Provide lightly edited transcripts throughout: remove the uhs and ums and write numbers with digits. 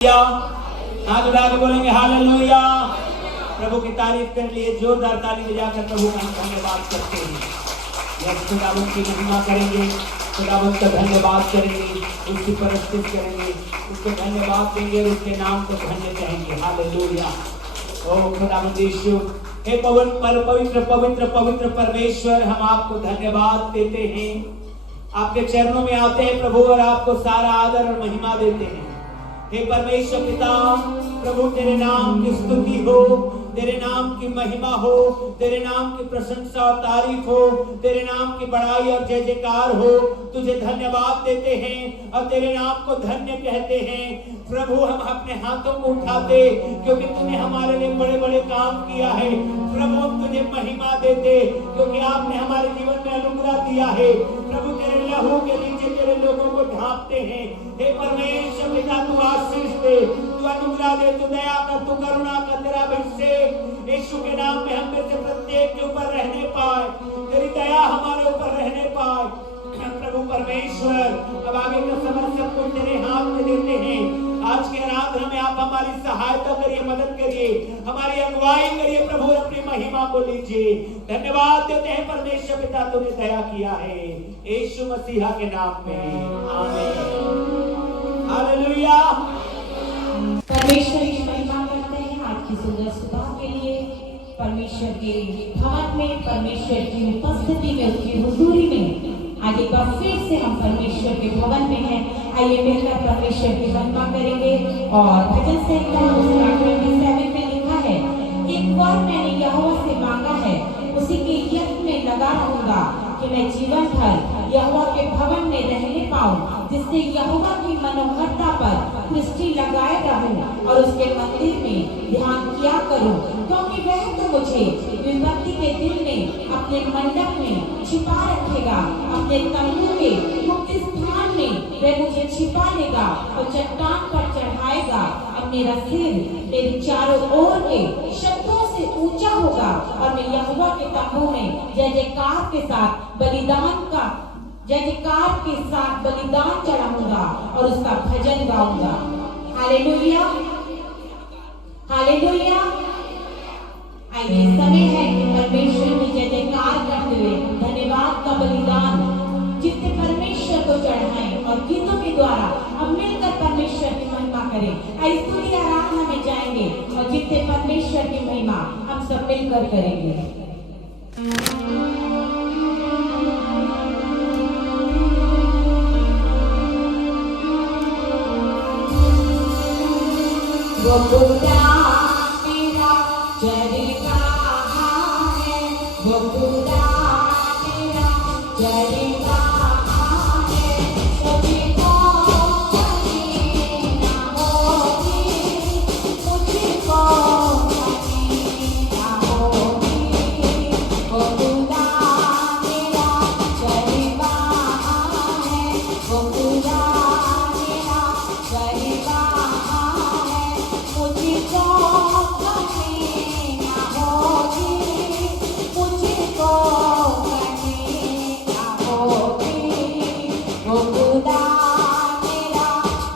हाथ उठा के बोलेंगे हालेलुया। प्रभु की तारीफ कर लिए जोरदार ताली बजाकर प्रभु का हम धन्यवाद करते हैं। यह खुदावंद की महिमा करेंगे, खुदावंद का धन्यवाद करेंगे, उसकी परस्तिश करेंगे, उसको धन्यवाद देंगे और उसके नाम को धन्य कहेंगे। हालेलुया। ओ खुदावंद यीशु, हे पवित्र पवित्र पवित्र परमेश्वर, हम आपको धन्यवाद देते हैं। आपके चरणों में आते हैं प्रभु और आपको सारा आदर और महिमा देते हैं। हे परमेश्वर पिता, प्रभु तेरे नाम की स्तुति हो, तेरे नाम की महिमा हो, तेरे नाम की प्रशंसा और तारीफ हो, तेरे नाम की बड़ाई और जय जयकार हो। तुझे धन्यवाद देते हैं और तेरे नाम को धन्य कहते हैं। प्रभु हम अपने हाथों को उठाते क्योंकि तूने हमारे लिए बड़े बड़े काम किया है। प्रभु हम तुझे महिमा देते क्योंकि आपने हमारे जीवन में अनुग्रह दिया है। प्रभु तेरे लहू के नीचे तेरे लोगों को ढांपते हैं। हे परमेश्वर पिता, तू आशीष दे, तू अनुग्रह दे, तू दया कर, तू करुणा कर। तेरा अभिषेक यीशु के नाम में हम में से प्रत्येक के ऊपर रहने पाए, तेरी दया हमारे ऊपर रहने पाए। प्रभु परमेश्वर, अब आगे का समय सब कुछ तेरे हाथ में देते हैं। आज के आराधना में आप हमारी सहायता करिए, मदद करिए, हमारी अगुवाई करिए प्रभु, अपनी महिमा को लीजिए। धन्यवाद देते हैं परमेश्वर पिता, तूने दया किया है यीशु मसीहा के नाम में, आमीन। हालेलुया। परमेश्वर की महिमा करते हैं आज की सुंदर सुबह के लिए। परमेश्वर के भवन में, परमेश्वर की उपस्थिति में, उसकी हुजूरी में आज एक बार फिर से हम परमेश्वर के भवन में हैं। आइए मिलकर परमेश्वर की महिमा करेंगे। और भजन संहिता 27 में लिखा है, एक बार मैंने यहोवा से मांगा है, उसी के यत्न में लगा रहूंगा कि मैं जीवन भर यहोवा के भवन में रहने पाऊं, जिससे यहोवा की मनोहरता पर दृष्टि लगाए रहूं और उसके मंदिर में ध्यान किया करूं, क्योंकि वह तो मुझे विपत्ति के दिन में अपने मंडप में छिपा रखेगा, अपने तंबू के मुक्त स्थान में वह मुझे छिपा लेगा और चट्टान पर चढ़ाएगा। अब मेरा सिर मेरे चारों ओर के शत्रुओं से ऊंचा होगा और मैं यहोवा के तंबू में जय जयकार के साथ बलिदान चढ़ाऊंगा और उसका भजन गाऊंगा। Hallelujah, hallelujah. आइए समय है कि परमेश्वर की जय जयकार करते हुए धन्यवाद का बलिदान जितने परमेश्वर को चढ़ाएं और गीतों के द्वारा हम मिलकर परमेश्वर की महिमा करें। आइए स्तुति आराधना में जाएंगे और जितने परमेश्वर की महिमा हम सब मिलकर करेंगे। वो खुदा मेरा चरगाह है, वो खुदा मेरा चरगाह है, मुझको कहीं ना होगी, मुझको कहीं ना होगी। वो खुदा मेरा चरगाह है, वो खुदा मेरा चरगाह है, मुझको कहीं ना होगी, मुझको कहीं ना होगी। वो खुदा मेरा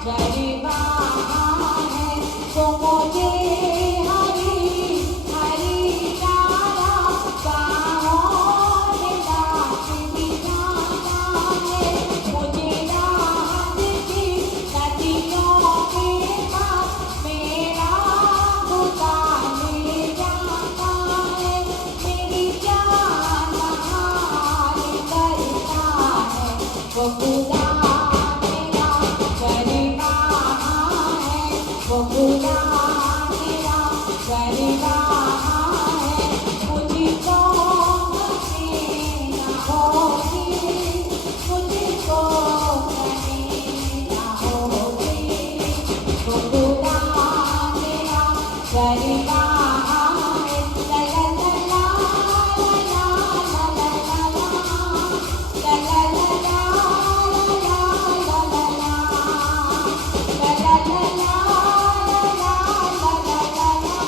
चरगाह है, वो मुझे हरी हरी चारा बाहों में डांट बिठाता है, मुझे राहत की नदियों के पास मेरा खुदा ले जाता है, मेरी जान हार करता है। वो खुदा मेरा चरगाह है, वो खुदा मेरा चरगाह है, मुझको कहीं ना होगी, मुझको कहीं ना होगी। वो खुदा मेरा चरगाह है, ला ला ला ला ला ला ला ला ला, ला ला ला ला ला ला ला ला, ला ला ला ला ला ला ला ला ला ला,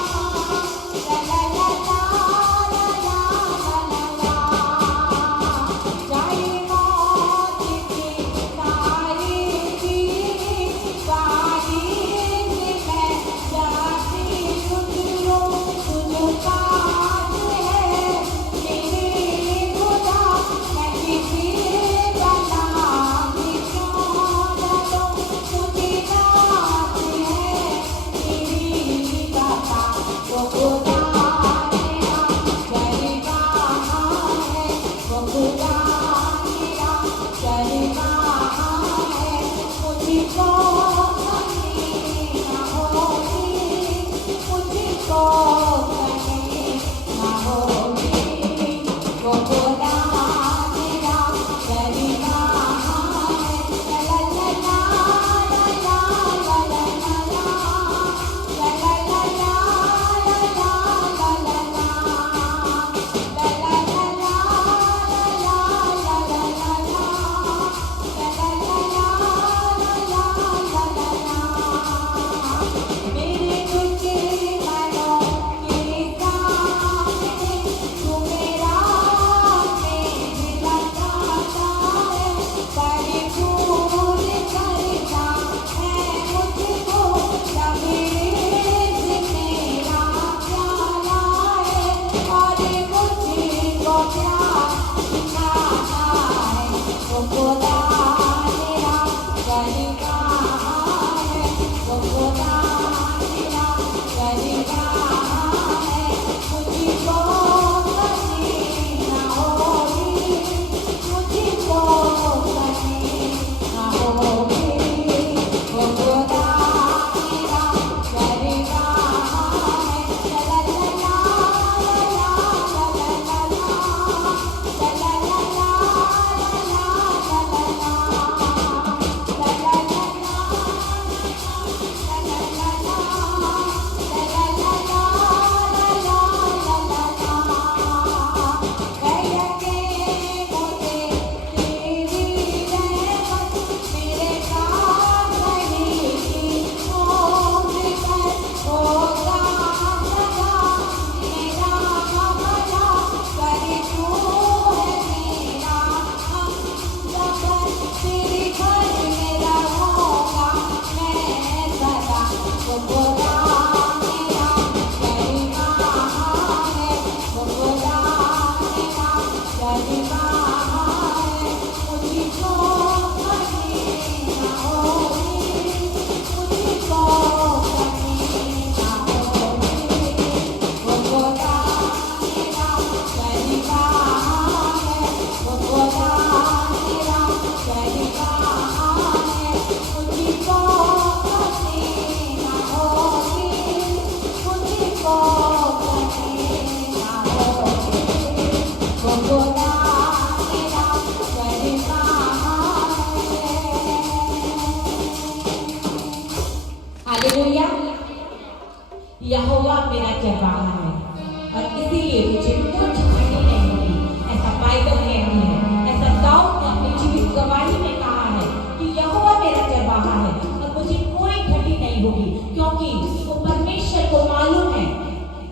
वो खुदा मेरा करीबा है, वो खुदा मेरा करीबा है, मुझको कभी ना होगी, मुझको कभी ना होगी, वो खुदा मेरा करीबा है, वो खुदा मेरा करीबा है, मुझको कभी ना होगी, मुझको कभी ना होगी, वो खुदा मेरा करीबा है। हालेलुया। यहोवा मेरा चरवाहा है और इसीलिए मुझे कुछ हानि नहीं होगी, ऐसा बाइबल में है। ऐसा दाऊद ने अपनी जीवित गवाही में कहा है कि यहोवा मेरा चरवाहा है और मुझे कोई घटी नहीं होगी, क्योंकि वो परमेश्वर को मालूम है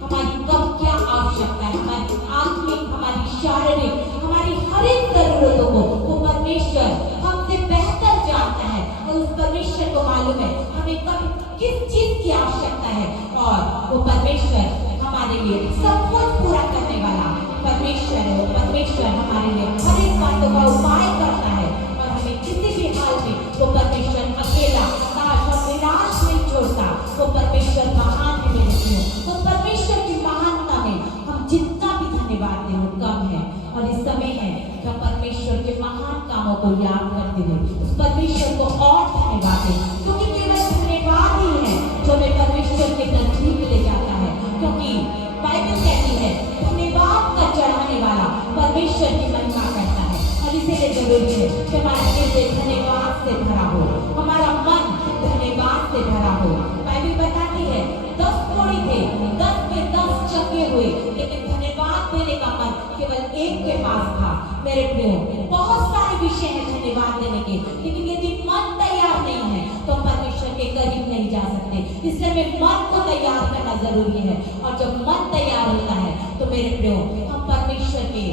हमारी कब क्या आवश्यकता है, हमारी आत्मिक, हमारी शारीरिक, हमारी हर एक जरूरतों को वो परमेश्वर हमसे बेहतर जानता है और उस परमेश्वर को मालूम है हमें कब किस चीज की आवश्यकता है, और वो परमेश्वर हमारे लिए सब कुछ पूरा करने वाला परमेश्वर है। वो परमेश्वर हमारे लिए हर एक बातों का उपाय करता है और हमें किसी भी हाल में वो परमेश्वर अकेला हताश और निराश नहीं छोड़ता। वो परमेश्वर महान है मेरे प्रियो। तो परमेश्वर की महानता में हम जितना भी धन्यवाद दें वो कम है, और इस समय है कि हम परमेश्वर के महान कामों को याद करते हुए उस परमेश्वर को और धन्यवाद दें, क्योंकि केवल धन्यवाद ही है जो हमें परमेश्वर के नजदीक ले जाता है। क्योंकि बाइबल कहती है धन्यवाद का चढ़ाने वाला परमेश्वर की महिमा करता है, और इसीलिए जरूरी है कि हमारा हृदय धन्यवाद से भरा हो, हमारा मन धन्यवाद से भरा हो। बाइबल बताती है 10 कोढ़ी थे, 10 में 10 चंगे हुए, लेकिन धन्यवाद देने का मन केवल एक के पास था। मेरे प्रियो, बहुत सारे विषय हैं धन्यवाद देने के, लेकिन यदि मन तैयार नहीं है तो हम परमेश्वर के करीब नहीं जा सकते। इसलिए हमें मन को तैयार करना जरूरी है, और जब मन तैयार होता है तो मेरे प्रियो हम परमेश्वर के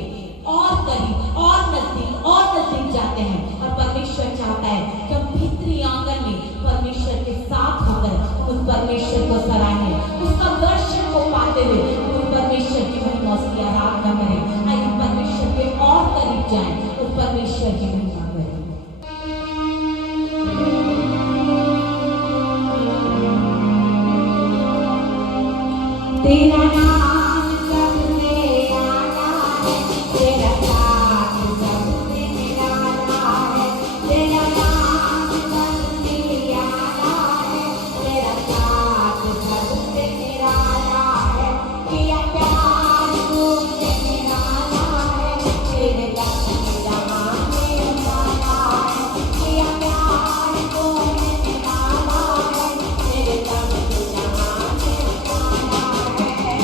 और करीब और नजदीक जाते हैं। और परमेश्वर चाहता है कि हम भीतरी आंगन में परमेश्वर के साथ होकर उस परमेश्वर को सराहें, उसका दर्शन को पाते हुए उस परमेश्वर की महिमा की आराधना करें। आइए परमेश्वर के और करीब जाएं, उस परमेश्वर की महिमा करें। तेरा नाम सबसे आला है, तेरा साथ सबसे निराला है, तेरा नाम सबसे आला है, तेरा साथ सबसे निराला है, किया प्यार तुमने निराला है, तेरे लक्ष्य जहां में उतारा है, किया प्यार तुमने निराला है, तेरे लक्ष्य जहां में उतारा है।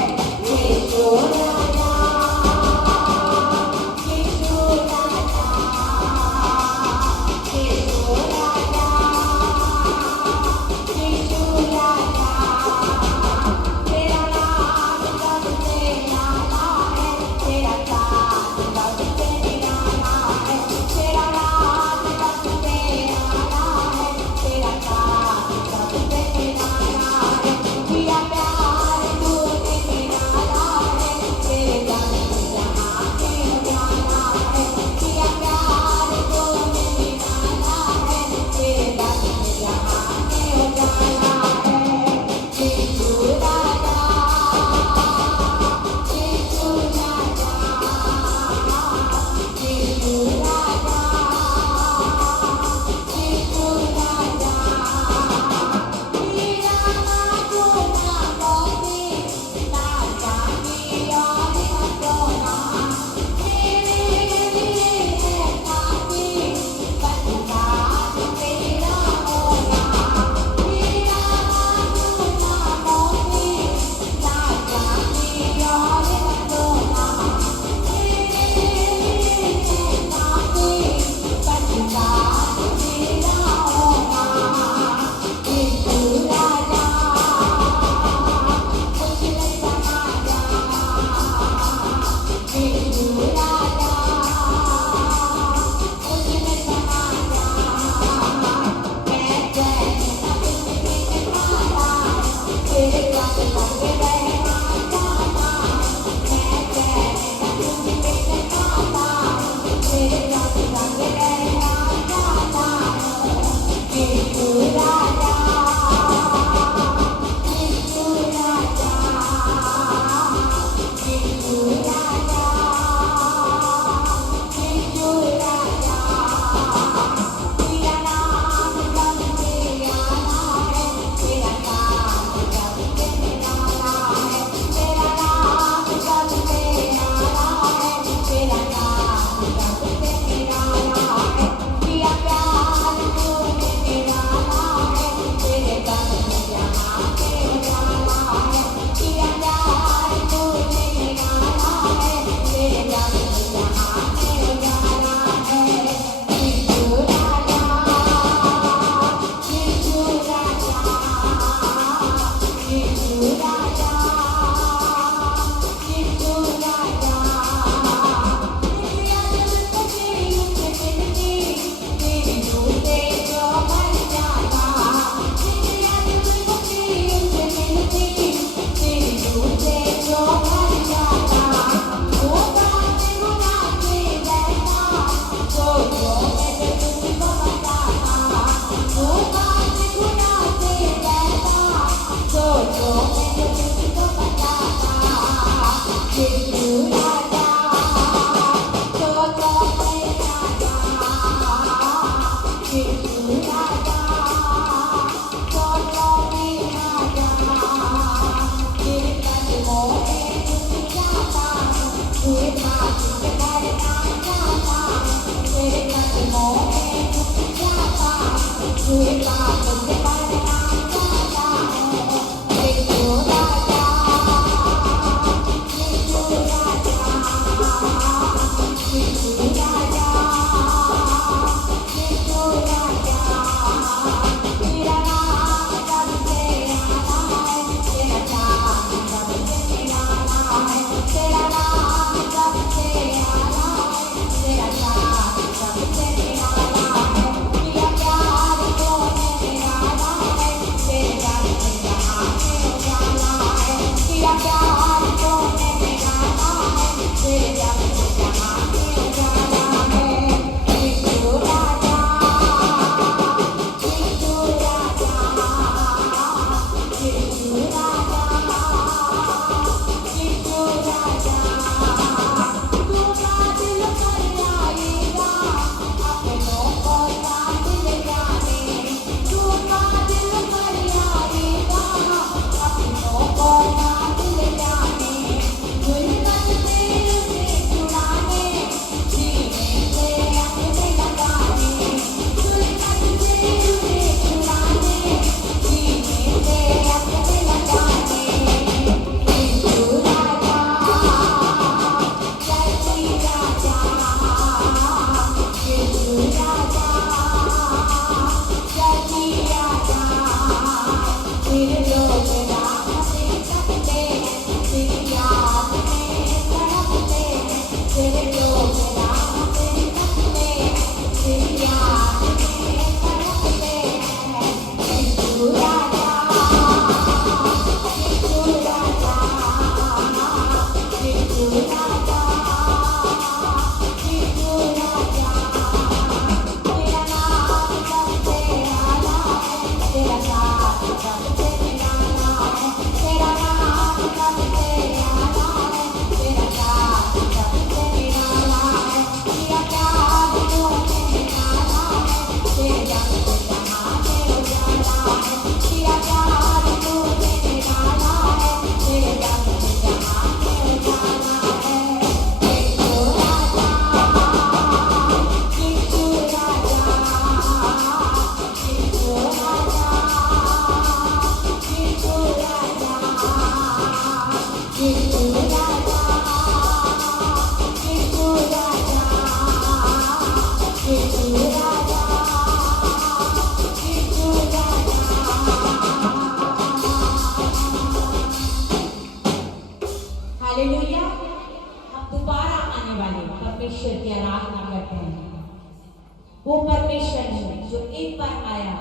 बार आया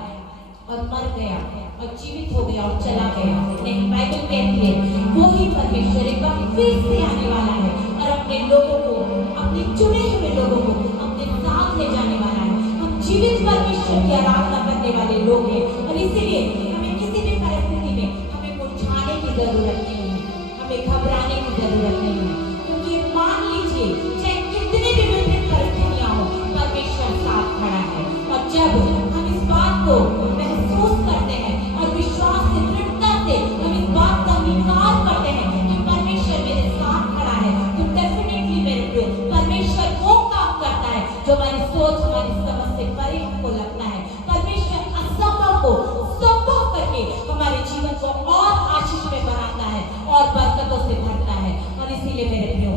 और मर गया और जीवित हो गया और चला गया। नहीं, बाइबल कहती है वही परमेश्वर एक बार फिर से आने वाला है और अपने लोगों को, अपने चुने हुए लोगों को अपने साथ ले जाने वाला है। हम जीवित परमेश्वर की आराधना करने वाले लोग हैं और इसीलिए हमें किसी भी परिस्थिति में हमें मुरझाने की जरूरत नहीं है, हमें घबराने की जरूरत नहीं है, क्योंकि मान लीजिए चाहे कितनी भी विपरीत परिस्थितियां हो, परमेश्वर साथ खड़ा है। और जब हम इस बात को महसूस करते हैं और विश्वास से, दृढ़ता से हम इस बात का अंगीकार करते हैं कि परमेश्वर मेरे साथ खड़ा है, तो डेफिनेटली मेरे प्रियो परमेश्वर वो काम करता है जो हमारी सोच, हमारी समझ से परे हमको लगता है। परमेश्वर असंभव को संभव करके हमारे जीवन को और आशीष में बनाता है और बरकतों से भरता है। और इसीलिए मेरे प्रियो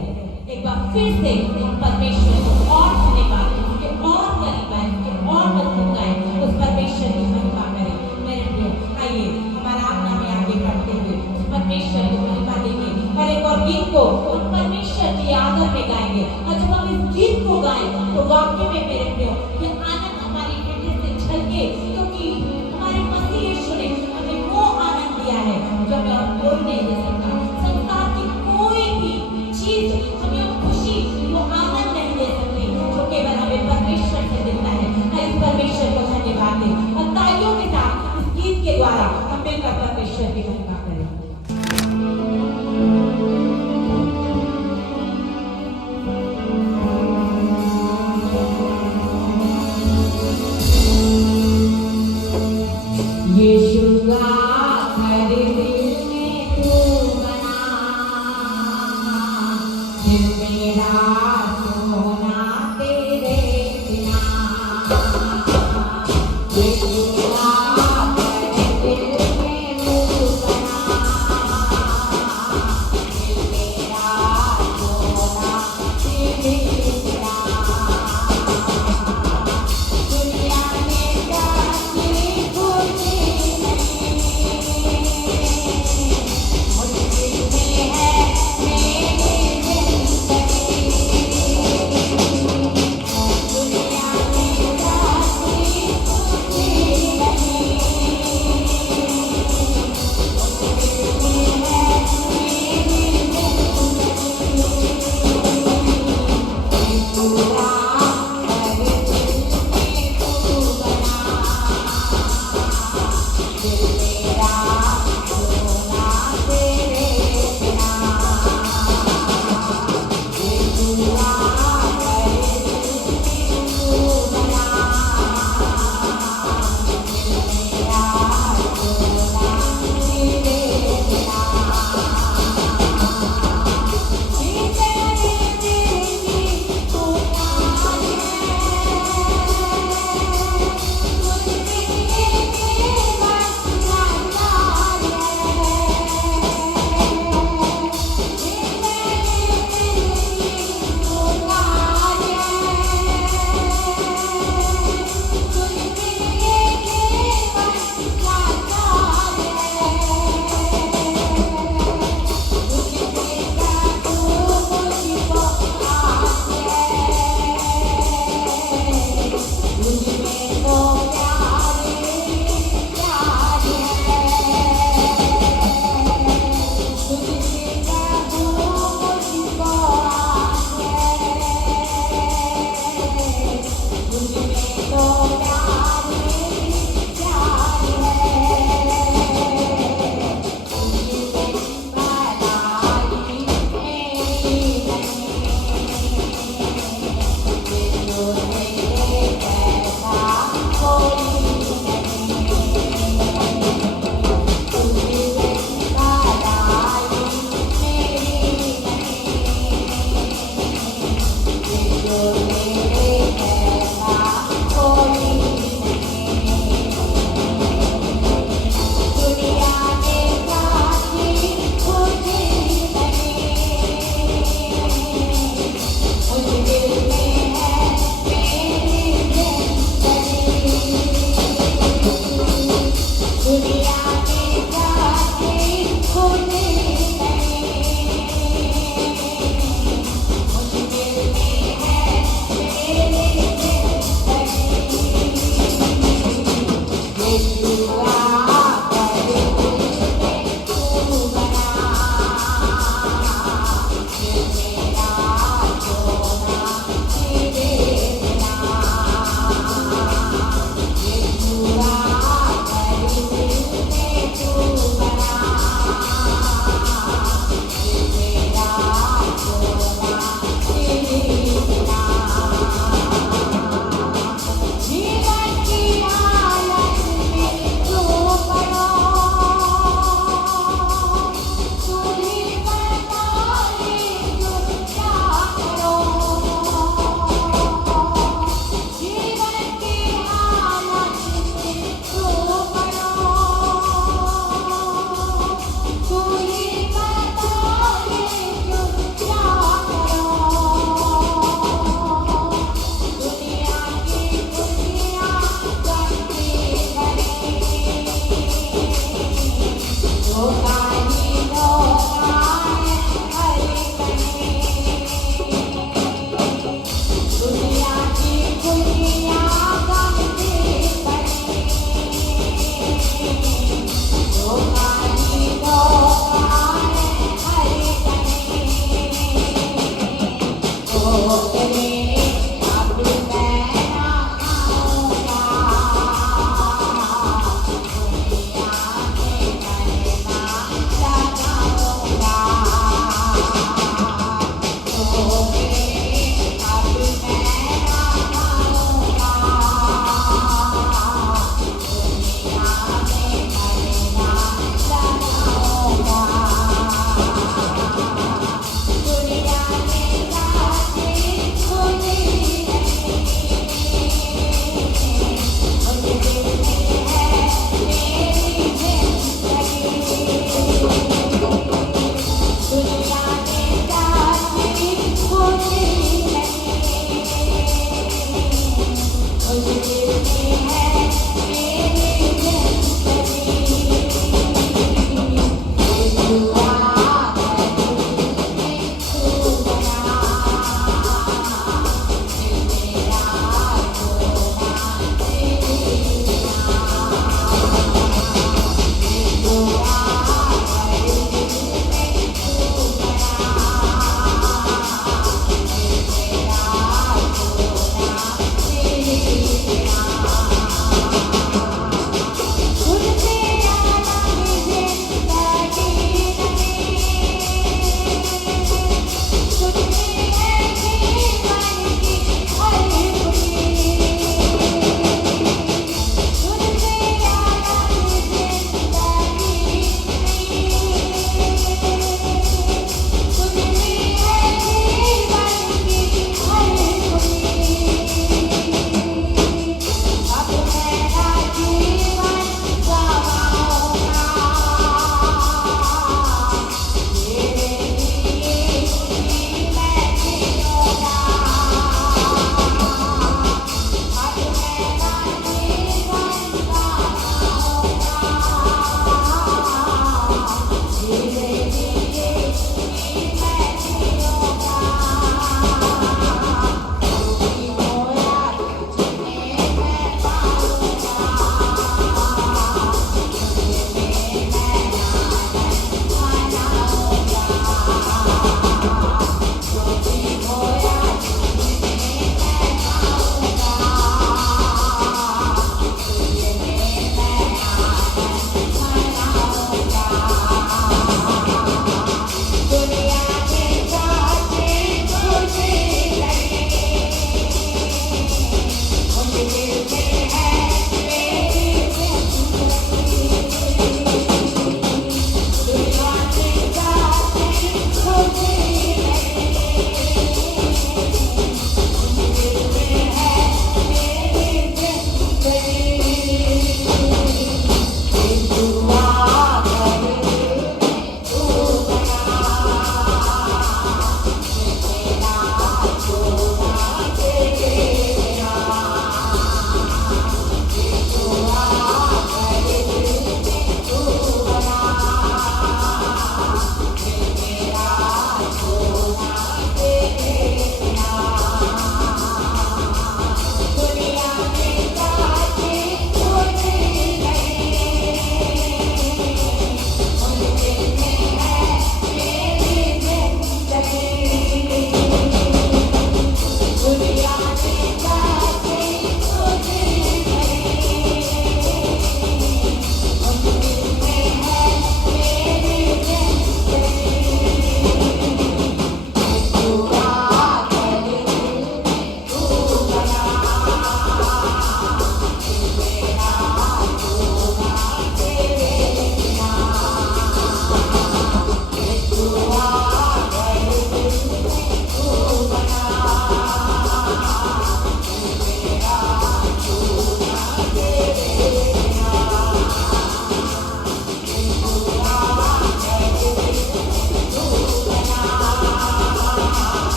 एक बार फिर से हम परमेश्वर को और धन्यवाद, उसके और करीब आए, उसके और मजबूत आए, उस परमेश्वर की महिमा करें। मेरे प्रियो आइए हम आराधना में आगे बढ़ते हुए परमेश्वर की महिमा देंगे और एक और गीत को हम परमेश्वर के आदर में गाएंगे। और जब हम इस गीत को गाएं तो वाकई में मेरे प्रियो ये आनंद हमारी हृदय से झलके, क्योंकि हमारे मसीह यीशु ने हमें वो आनंद दिया है जो हमें और कोई नहीं दे सकता। संसार की कोई भी चीज हमें वो खुशी, वो आनंद नहीं दे सकती जो केवल हमें परमेश्वर से देता है। इस परमेश्वर को धन्यवाद दें और तालियों के साथ इस गीत के द्वारा हम मिलकर परमेश्वर की महिमा करें। यीशु आकर दिल में तू बना, दिल मेरा सोना तेरे बिना। यीशु आकर दिल में तू बना, दिल मेरा सोना तेरे बिना। दुनिया में जाने खुशी नहीं,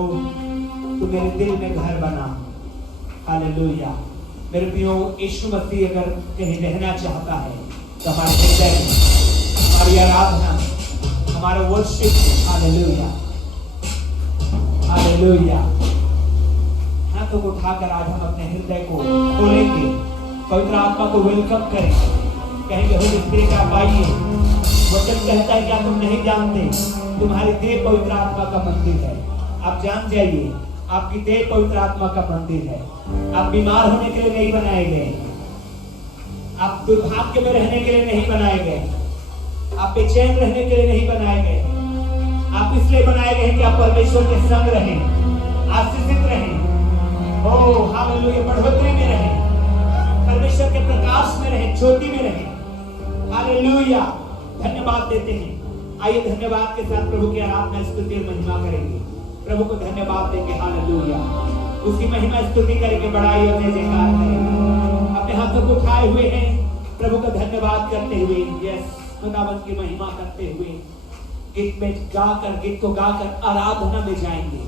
प्रभु तू मेरे दिल में घर बना। हालेलुया। मेरे प्रियो, यीशु मसीह अगर कहीं रहना चाहता है तो हमारे हृदय में, हमारी आराधना, हमारा वर्शिप। Hallelujah, hallelujah. हाथों को उठाकर आज हम अपने हृदय को खोलेंगे, पवित्र आत्मा को वेलकम करेंगे, कहेंगे होली स्पिरिट आप आइए। वचन कहता है क्या तुम नहीं जानते तुम्हारी देह पवित्र आत्मा का मंदिर है। आप जान जाइए आपकी देह पवित्र आत्मा का मंदिर है। आप बीमार होने के लिए नहीं बनाए गए, आप दुर्भाग्य में रहने के लिए नहीं बनाए गए, आप बेचैन रहने के लिए नहीं बनाए गए। आप इसलिए बनाए गए कि आप परमेश्वर के संग रहें, आशीषित रहें, ओ हालेलुया, बढ़ोतरी में रहें, परमेश्वर के प्रकाश में रहें, ज्योति में रहें। हालेलुया। धन्यवाद देते हैं। आइए धन्यवाद के साथ प्रभु की आराधना, स्तुति और महिमा करेंगे। प्रभु को धन्यवाद देंगे। हालेलुया। उसकी महिमा स्तुति करेंगे, बड़ाई और जय जयकार करेंगे। अपने हाथों को उठाए हुए हैं, प्रभु का धन्यवाद करते हुए, यस, खुदावंत की महिमा करते हुए गीत में गाकर, गीत को गाकर आराधना में जाएंगे।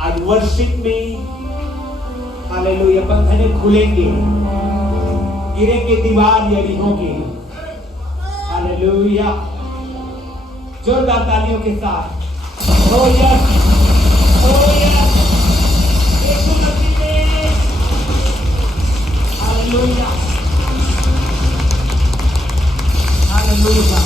आज वर्शिप में हालेलुया बंधने खुलेंगे, गिरेंगे दीवार यरीहो के। हालेलुया। जोरदार तालियों के साथ ओ यस, ओ यस, यीशु मसीह में। Hallelujah, hallelujah.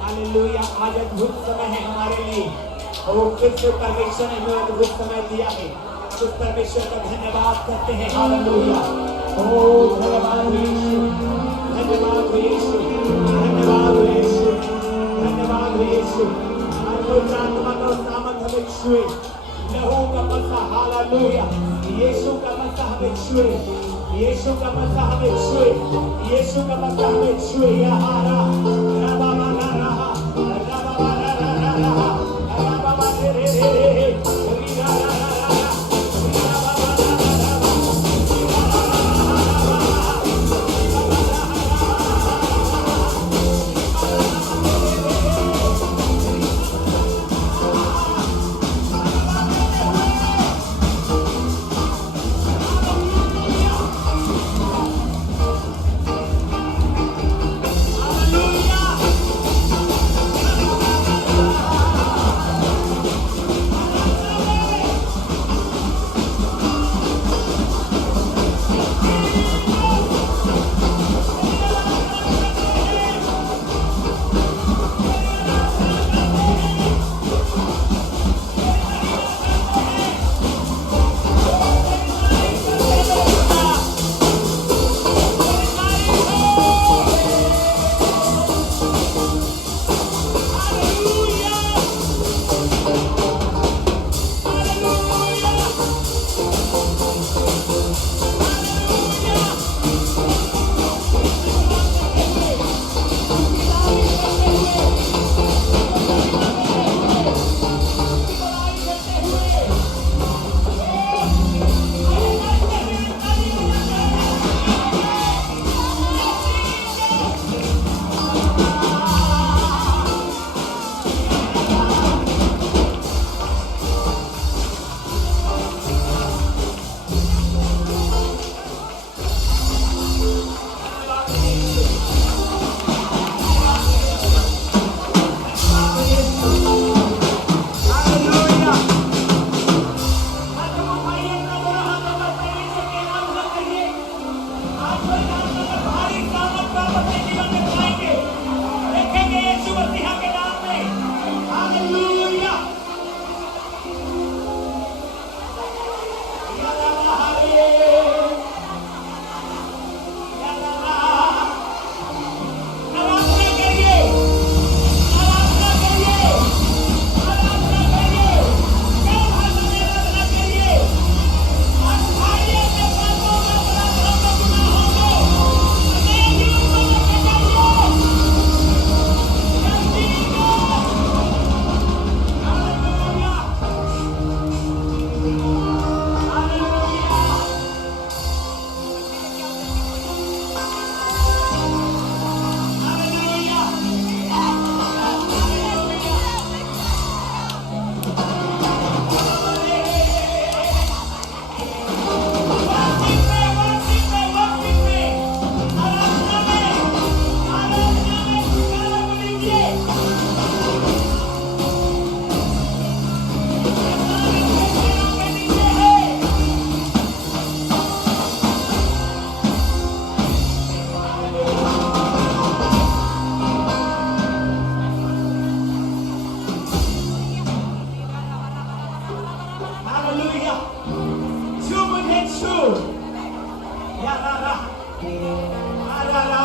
हालेलुया। आज अद्भुत समय है हमारे लिए और वो फिर से परमेश्वर ने हमें अद्भुत समय दिया है। उस परमेश्वर का धन्यवाद करते हैं। हालेलुया। ओ धन्यवाद यीशु, धन्यवाद यीशु, धन्यवाद यीशु, धन्यवाद यीशु। पवित्र आत्मा का सामर्थ हमें छुए, लहू का मसा। हालेलुया। यीशु का मसा हमें छुए, यीशु का मसा हमें छुए, यीशु का मसा हमें छुए। यहारा रबा बना रहा, रबा बना रहा, रबा बना रे रे रे, रीरा रा रा रा, रबा बना रहा, हालेलुया। यीशु या रा रा रा रा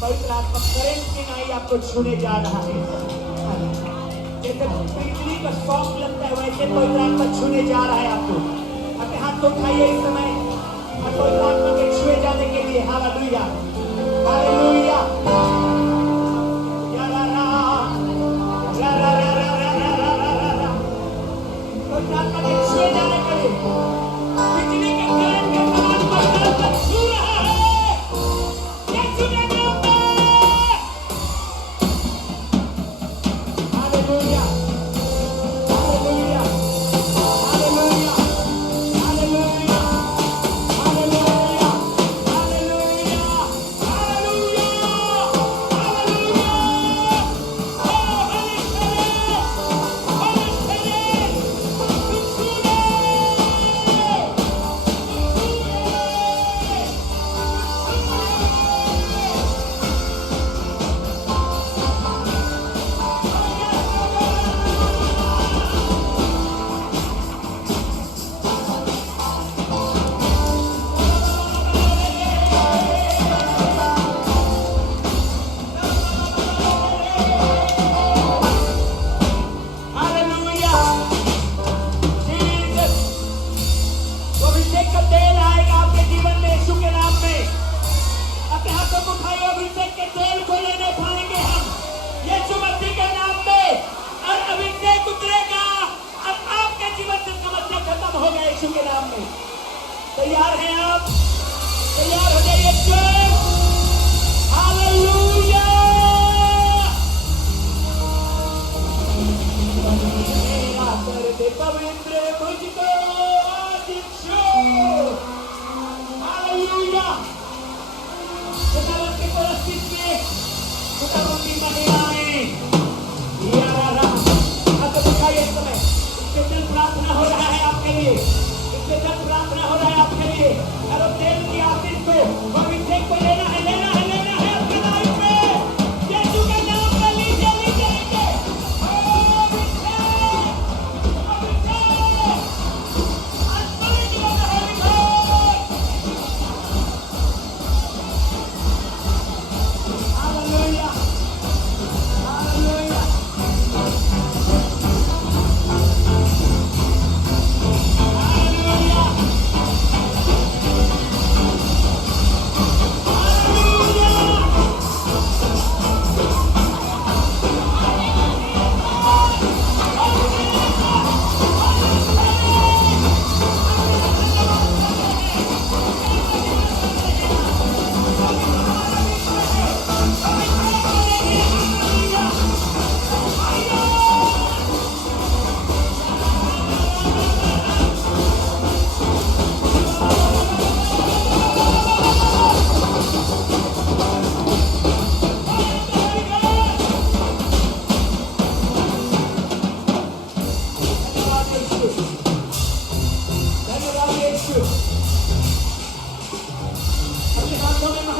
पवित्र आत्मा करंट की नाई आपको छूने जा रहा है। जैसे बिजली का शॉक लगता है वैसे पवित्र आत्मा छूने जा रहा है आपको। अपने हाथ को उठाइए इस समय पवित्र आत्मा के छुए जाने के लिए। हालेलुया हालेलुया या रा रा रा रा रा रा रा रा रा रा रा पवित्र आत्मा के छुए जाने के लिए बिजली के करंट के समान पवित्र आत्मा छू रहा है। यीशु के नाम में hallelujah hallelujah hallelujah hallelujah hallelujah hallelujah hallelujah अभिषेक का तेल आएगा आपके जीवन में यीशु के नाम में। अपने हाथों को उठाइए, अभिषेक के तेल को लेने पाएंगे हम यीशु मसीह के नाम में और अभिषेक उतरेगा और आपके जीवन से समस्या खत्म होगा यीशु के नाम में। तैयार हैं आप? तैयार हो जाइए चर्च। हालेलुया पवित्र मुझको हालेलुया खुदावंत के पुरस्कृत में खुदावंत की महिमाएं आपको दिखाइए इस समय स्पेशल प्रार्थना हो रहा है आपके लिए। स्पेशल प्रार्थना हो रहा है आपके लिए। और तेल की आशीष को अभिषेक को लेना है लेना है लेना है अपने लाइफ में। यीशु के नाम में लीजिए लीजिए लीजिए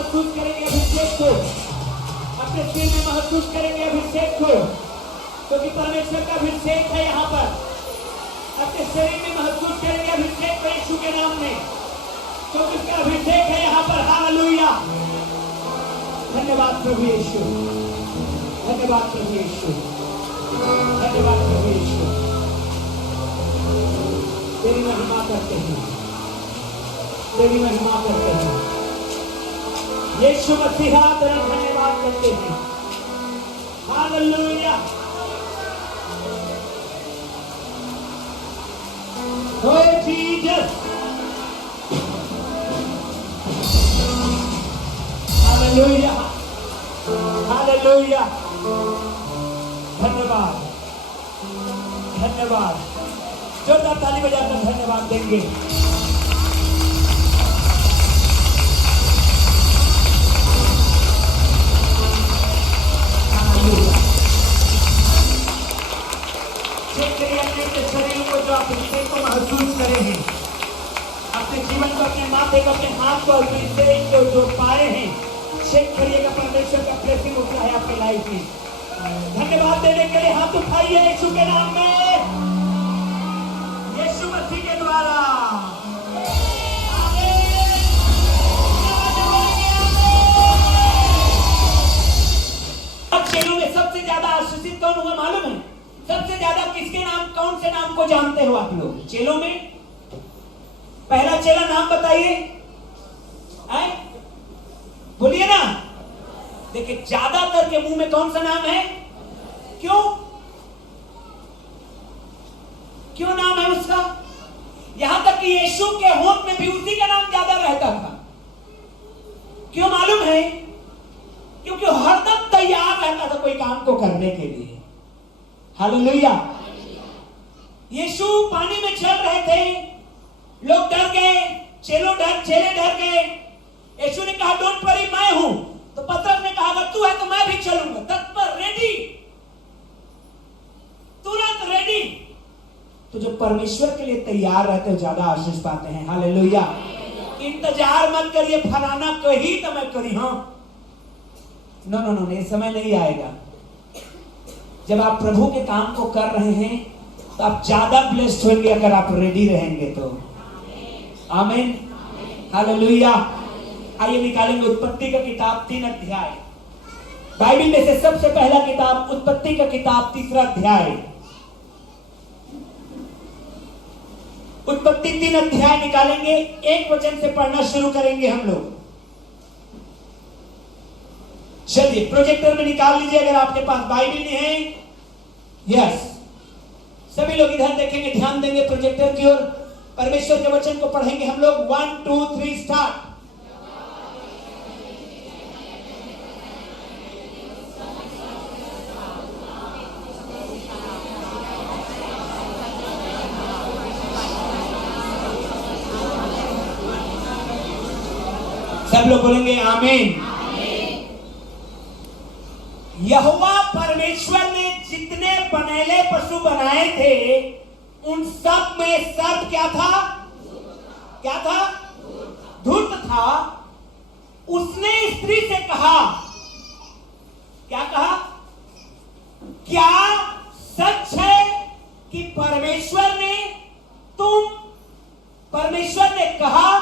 महसूस करेंगे अभिषेक को, अपने सिर में महसूस करेंगे अभिषेक को, क्योंकि परमेश्वर का अभिषेक है यहाँ पर। अपने शरीर में महसूस करेंगे अभिषेक को यीशु के नाम में, क्योंकि उसका अभिषेक है यहाँ पर। हालेलुया। धन्यवाद प्रभु यीशु, धन्यवाद प्रभु यीशु, धन्यवाद प्रभु यीशु। तेरी महिमा करते हैं, तेरी महिमा करते हैं यीशु मसीहा, तेरा धन्यवाद करते हैं। Hallelujah. Oh Jesus, hallelujah, hallelujah. धन्यवाद, धन्यवाद। जोरदार ताली बजाकर धन्यवाद देंगे। शरीर को जो अभिषेक को महसूस करे हैं, अपने जीवन को, अपने माथे को, अपने हाथ को अभिषेक को जो पाए हैं, चेक करिएगा परमेश्वर का ब्लेसिंग उठा है आपके लाइफ में। धन्यवाद देने के लिए हाथ उठाइए यीशु के नाम में, यीशु मसीह के द्वारा। अब चेलों में सबसे ज्यादा आशीषित कौन हुआ मालूम है? सबसे ज्यादा किसके नाम, कौन से नाम को जानते हो आप लोग चेलों में? पहला चेला नाम बताइए, बोलिए ना। देखिए ज्यादातर के मुंह में कौन सा नाम है? क्यों क्यों नाम है उसका? यहां तक कि यीशु के होंठ में भी उसी का नाम ज्यादा रहता था। क्यों मालूम है? क्योंकि हरदम तैयार रहता था कोई काम को करने के लिए। हालेलुया। यीशु पानी में चल रहे थे, लोग डर गए, चेले डर गए। यीशु ने कहा डोंट वरी, मैं हूं। तो पतरस ने कहा अगर तू है तो मैं भी चलूंगा। तत्पर, रेडी, तुरंत रेडी। तो जो परमेश्वर के लिए तैयार रहते हो ज्यादा आशीष पाते हैं। हालेलुया। इंतजार मत करिए फलाना कही तो मैं करी। हाँ, नो नो नो, ये समय नहीं आएगा। जब आप प्रभु के काम को कर रहे हैं तो आप ज्यादा ब्लेस्ड होंगे अगर आप रेडी रहेंगे तो। आमीन, हालेलुया। आइए निकालेंगे उत्पत्ति का किताब 3 अध्याय। बाइबल में से सबसे पहला किताब उत्पत्ति का किताब 3 अध्याय। उत्पत्ति 3 अध्याय निकालेंगे, 1 वचन से पढ़ना शुरू करेंगे हम लोग। चलिए प्रोजेक्टर में निकाल लीजिए अगर आपके पास बाइबल नहीं है। यस, सभी लोग इधर देखेंगे, ध्यान देंगे प्रोजेक्टर की ओर। परमेश्वर के वचन को पढ़ेंगे हम लोग। 1 2 3 स्टार्ट। सब लोग बोलेंगे आमीन। यहोवा परमेश्वर ने जितने बनेले पशु बनाए थे उन सब में सर्प क्या था? क्या था? धूर्त था। उसने स्त्री से कहा, क्या कहा? क्या सच है कि परमेश्वर ने कहा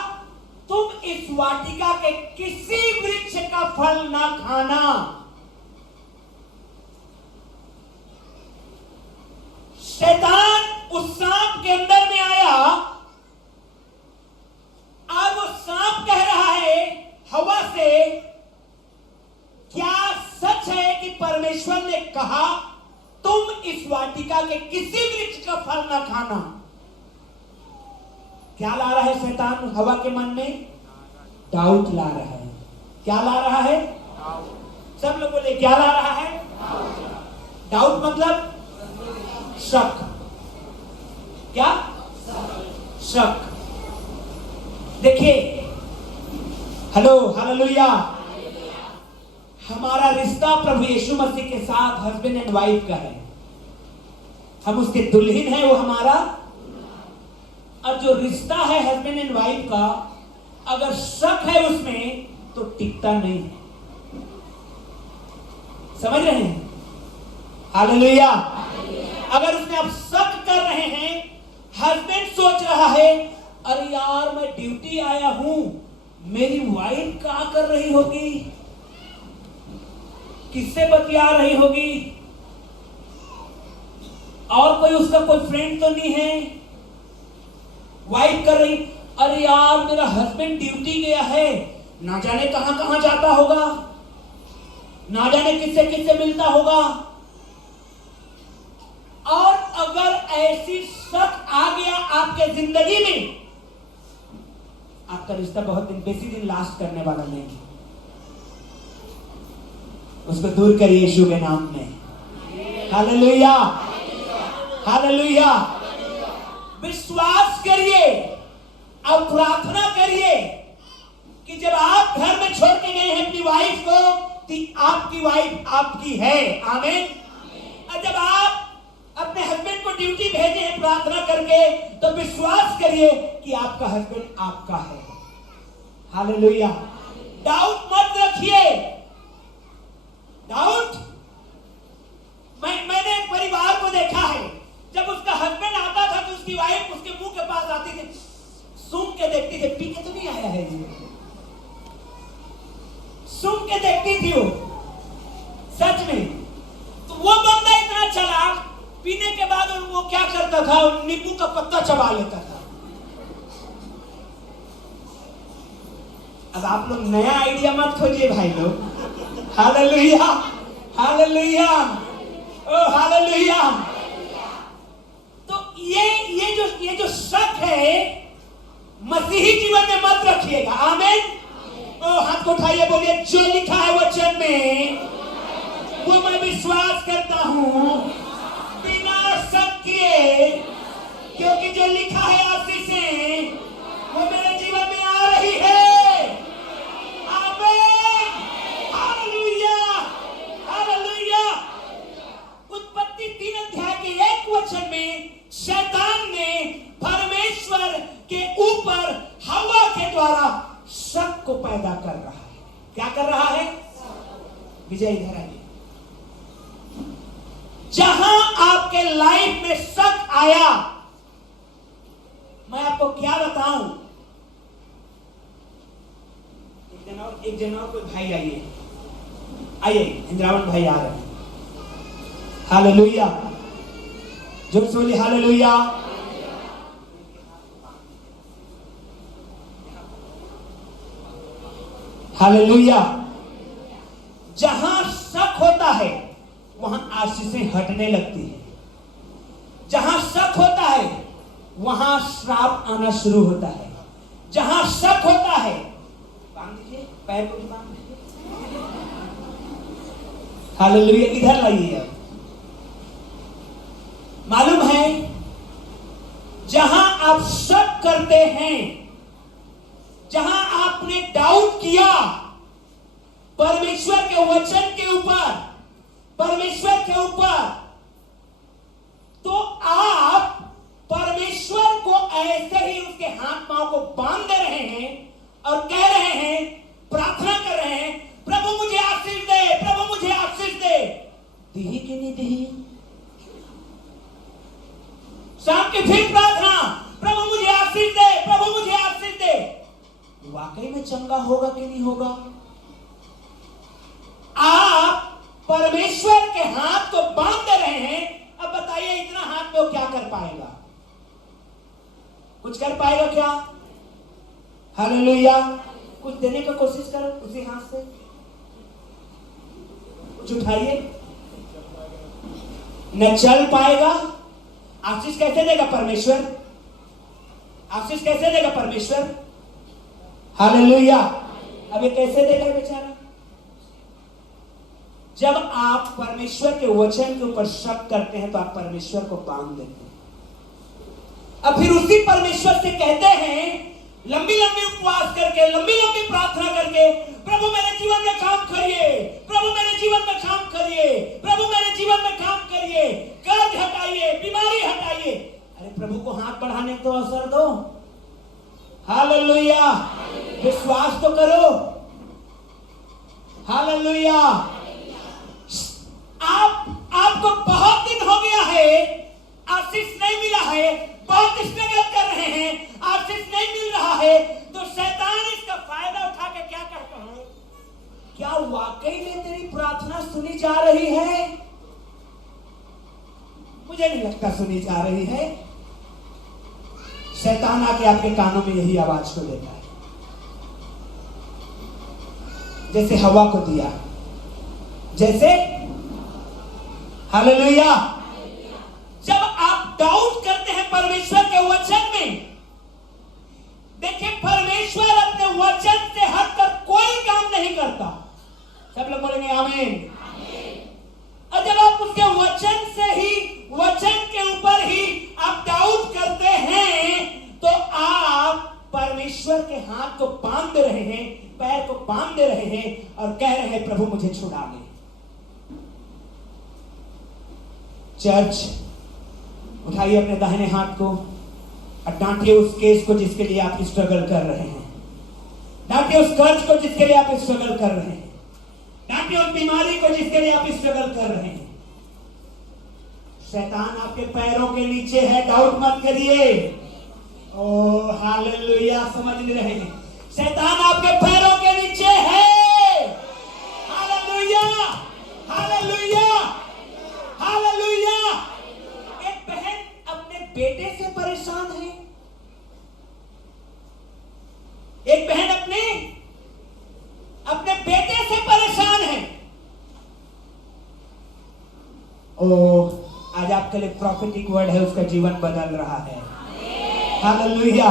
तुम इस वाटिका के किसी वृक्ष का फल ना खाना। शैतान उस सांप के अंदर में आया और वो सांप कह रहा है हवा से, क्या सच है कि परमेश्वर ने कहा तुम इस वाटिका के किसी वृक्ष का फल ना खाना? क्या ला रहा है शैतान हवा के मन में? डाउट ला रहा है। क्या ला रहा है? सब लोग बोले क्या ला रहा है? डाउट मतलब शक। क्या? शक। देखिए, हेलो, हालेलुया। हमारा रिश्ता प्रभु यीशु मसीह के साथ हस्बैंड एंड वाइफ का है। हम उसके दुल्हन है, वो हमारा। और जो रिश्ता है हस्बैंड एंड वाइफ का, अगर शक है उसमें तो टिकता नहीं है। समझ रहे हैं? हालेलुया। अगर उसने अब शक कर रहे हैं, हस्बैंड सोच रहा है अरे यार मैं ड्यूटी आया हूं, मेरी वाइफ क्या कर रही होगी, किससे बतिया रही होगी, और कोई उसका कोई फ्रेंड तो नहीं है। वाइफ कर रही अरे यार मेरा हस्बैंड ड्यूटी गया है, ना जाने कहां कहां जाता होगा, ना जाने किससे किससे मिलता होगा। और अगर ऐसी शक आ गया आपके जिंदगी में, आपका रिश्ता बहुत दिन बेसी दिन लास्ट करने वाला नहीं है। उसको दूर करिए यीशु के नाम में। Hallelujah, hallelujah. विश्वास करिए और प्रार्थना करिए कि जब आप घर में छोड़ के गए हैं अपनी वाइफ को, तो आपकी वाइफ आपकी है। आमीन। और जब आप अपने हस्बैंड को ड्यूटी भेजे हैं प्रार्थना करके, तो विश्वास करिए कि आपका हस्बैंड आपका है। हालेलुया। डाउट मत रखिए। डाउट, मैंने एक परिवार को देखा है, जब उसका हस्बैंड आता था तो उसकी वाइफ उसके मुंह के पास आती थी, सूंघ के देखती थी, पी के तो नहीं आया है जी, सूंघ के देखती थी वो। सच में। तो वो बंदा इतना चालाक, पीने के बाद वो क्या करता था, नींबू का पत्ता चबा लेता था। अब आप लोग नया आइडिया मत खोजिए भाई लोग। हालेलुया, हालेलुया, ओ हालेलुया। तो ये जो शक है, मसीही जीवन में मत रखिएगा। आमीन। ओ हाथ को उठाइए, बोलिए जो लिखा है वचन में वो मैं विश्वास करता हूं बिना शक किए, क्योंकि जो लिखा है आशीषें वो मेरे जीवन में आ रही है। आमीन। Hallelujah, hallelujah. उत्पत्ति 3 अध्याय के 1 वचन में शैतान ने परमेश्वर के ऊपर हवा के द्वारा शक को पैदा कर रहा है। क्या कर रहा है? विजय इधर आइए। जहां आपके लाइफ में शक आया, मैं आपको क्या बताऊं, एक जना कोई भाई आइए, इंद्रावन भाई आ रहे हैं। हालेलुया, जोर से बोलिए हालेलुया। हालेलुया। जहां शक होता है वहां आशीषें हटने लगती है। जहां शक होता है वहां श्राप आना शुरू होता है। जहां शक होता है, बांध दीजिए, पैर को भी बांध दीजिए। हालेलुया। इधर लाइए। मालूम है, जहां आप शक करते हैं, जहां आपने डाउट किया परमेश्वर के वचन के ऊपर, परमेश्वर के ऊपर, तो आप परमेश्वर को ऐसे ही उसके हाथ पांव को बांध दे रहे हैं और कह रहे हैं, प्रार्थना कर रहे हैं, प्रभु मुझे आशीष दे, प्रभु मुझे आशीष दे। दी कि नहीं दी? शाम की फिर प्रार्थना, प्रभु मुझे आशीष दे, प्रभु मुझे आशीष दे। वाकई में चंगा होगा कि नहीं होगा? आप परमेश्वर के हाथ को बांध दे रहे हैं। अब बताइए, इतना हाथ में वो क्या कर पाएगा? कुछ कर पाएगा क्या? हालेलुया। कुछ देने का कोशिश करो उसी हाथ से, कुछ उठाइए। न चल पाएगा। आशीष कैसे देगा परमेश्वर? आशीष कैसे देगा परमेश्वर? हालेलुया। अब ये कैसे देगा बेचारा? जब आप परमेश्वर के वचन के ऊपर शक करते हैं तो आप परमेश्वर को बांध देते हैं। अब फिर उसी परमेश्वर से कहते हैं, लंबी लंबी उपवास करके, लंबी लंबी प्रार्थना करके, प्रभु मेरे जीवन में काम करिए, प्रभु मेरे जीवन में काम करिए, प्रभु मेरे जीवन में काम करिए, कर्ज हटाइए, बीमारी हटाइए। अरे प्रभु को हाथ बढ़ाने को अवसर दो। हालेलुया। विश्वास तो करो। हालेलुया। आपको बहुत दिन हो गया है, आशीष नहीं मिला है, बहुत स्ट्रगल कर रहे हैं, आशीष नहीं मिल रहा है, तो शैतान इसका फायदा उठा के क्या करता है? क्या वाकई में तेरी प्रार्थना सुनी जा रही है? मुझे नहीं लगता सुनी जा रही है। शैतान आके आपके कानों में यही आवाज को देता है, जैसे हवा को दिया, जैसे हालेलुया। जब आप डाउट करते हैं परमेश्वर के वचन में, देखिए परमेश्वर अपने वचन से हटकर कोई काम नहीं करता। सब लोग बोलेंगे आमीन। और जब आप उसके वचन से ही, वचन के ऊपर ही आप डाउट करते हैं, तो आप परमेश्वर के हाथ को बांध रहे हैं, पैर को बांध रहे हैं और कह रहे हैं प्रभु मुझे छुड़ा ले। चर्च, उठाइए अपने दाहिने हाथ को और डांटिए उस केस को जिसके लिए आप स्ट्रगल कर रहे हैं। डांटिए उस कर्ज को जिसके लिए आप स्ट्रगल कर रहे हैं। डांटिए उस बीमारी को जिसके लिए आप स्ट्रगल कर रहे हैं। शैतान आपके पैरों के नीचे है, डाउट मत करिए। ओ हालेलुया, समझ नहीं रहे हैं। शैतान आपके पैरों के नीचे है। Hallelujah, hallelujah, hallelujah. एक बहन अपने बेटे से परेशान है, एक बहन अपने बेटे से परेशान है। ओ आज आपके लिए प्रॉफिटिक वर्ड है, उसका जीवन बदल रहा है। हालेलुया।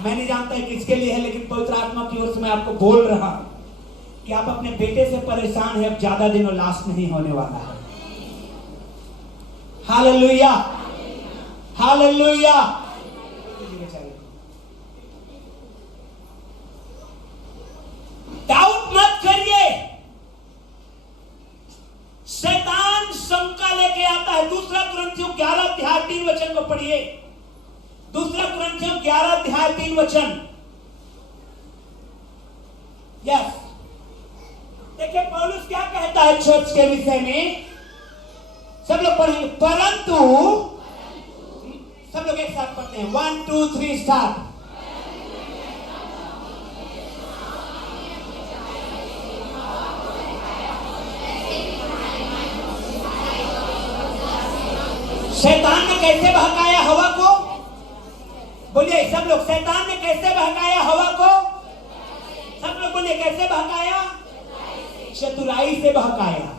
मैं नहीं जानता है किसके लिए है, लेकिन पवित्र आत्मा की ओर से मैं आपको बोल रहा हूं कि आप अपने बेटे से परेशान है, अब ज्यादा दिनों लास्ट नहीं होने वाला है। Hallelujah, hallelujah. डाउट मत करिए। शैतान शंका लेके आता है। दूसरा कुरिन्थियों 11:3 को पढ़िए। दूसरा कुरिन्थियों 11:3। यस, देखिए पौलुस क्या कहता है चर्च के विषय में। सब लोग पढ़ेंगे, परंतु सब लोग एक साथ पढ़ते हैं। 1 2 3 स्टार्ट। शैतान ने कैसे बहकाया हवा को? बोलिए सब लोग, शैतान ने कैसे बहकाया हवा को? सब लोग बोलिए, कैसे बहकाया? चतुराई से बहकाया।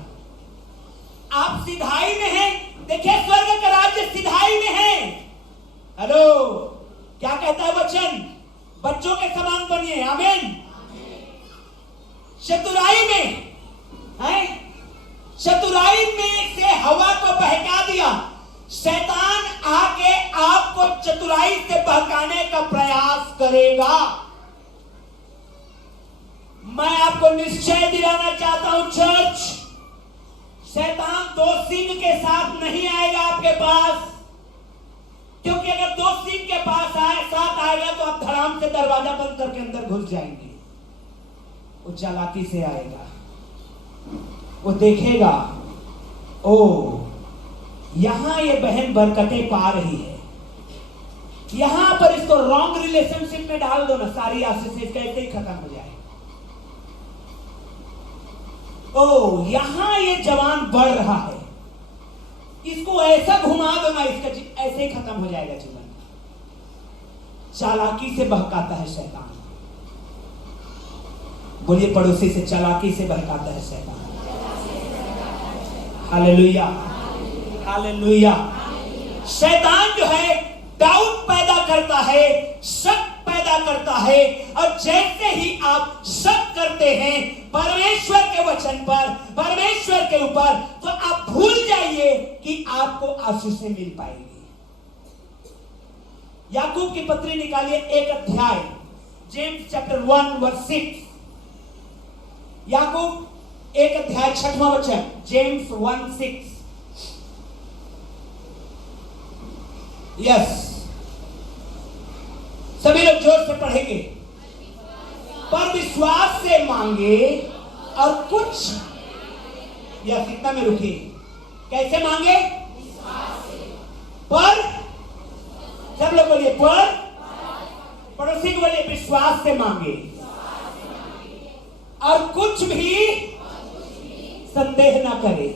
आप सिधाई में हैं। देखिए स्वर्ग का राज्य सिधाई में है। हेलो, क्या कहता है वचन? बच्चों के समान बनिए। आमीन। चतुराई में है, चतुराई में से हवा को बहका दिया। शैतान आके आपको चतुराई से बहकाने का प्रयास करेगा। मैं आपको निश्चय दिलाना चाहता हूं चर्च, शैतान 2 सींग के साथ नहीं आएगा आपके पास, क्योंकि अगर 2 सींग के पास साथ आएगा तो आप धड़ाम से दरवाजा बंद करके अंदर घुस जाएंगे। वो चालाकी से आएगा। वो देखेगा, ओ यहां ये बहन बरकतें पा रही है, यहां पर इसको रॉन्ग रिलेशनशिप में डाल दो ना, सारी आशीष कैसे ही खत्म हो जाए। ओ यहां ये जवान बढ़ रहा है, इसको ऐसा घुमा दो ना, इसका ऐसे ही खत्म हो जाएगा जीवन। चालाकी से बहकाता है शैतान। बोलिए पड़ोसी से, चालाकी से बहकाता है शैतान। Hallelujah, hallelujah. शैतान जो है डाउट पैदा करता है, शक पैदा करता है, और जैसे ही आप शक करते हैं परमेश्वर के वचन पर, परमेश्वर के ऊपर, तो आप भूल जाइए कि आपको आशीष मिल पाएगी। याकूब की पत्री निकालिए 1 अध्याय, जेम्स चैप्टर 1 वर्स 6। याकूब 1 अध्याय 6वां वचन, जेम्स 1:6। यस, सभी लोग जोर से पढ़ेंगे। पर विश्वास से मांगे और कुछ, या कितना में रुके, कैसे मांगे? पर, सब लोग बोलिए पर, पड़ोसी को बोलिए विश्वास से मांगे, और कुछ भी संदेह ना करे।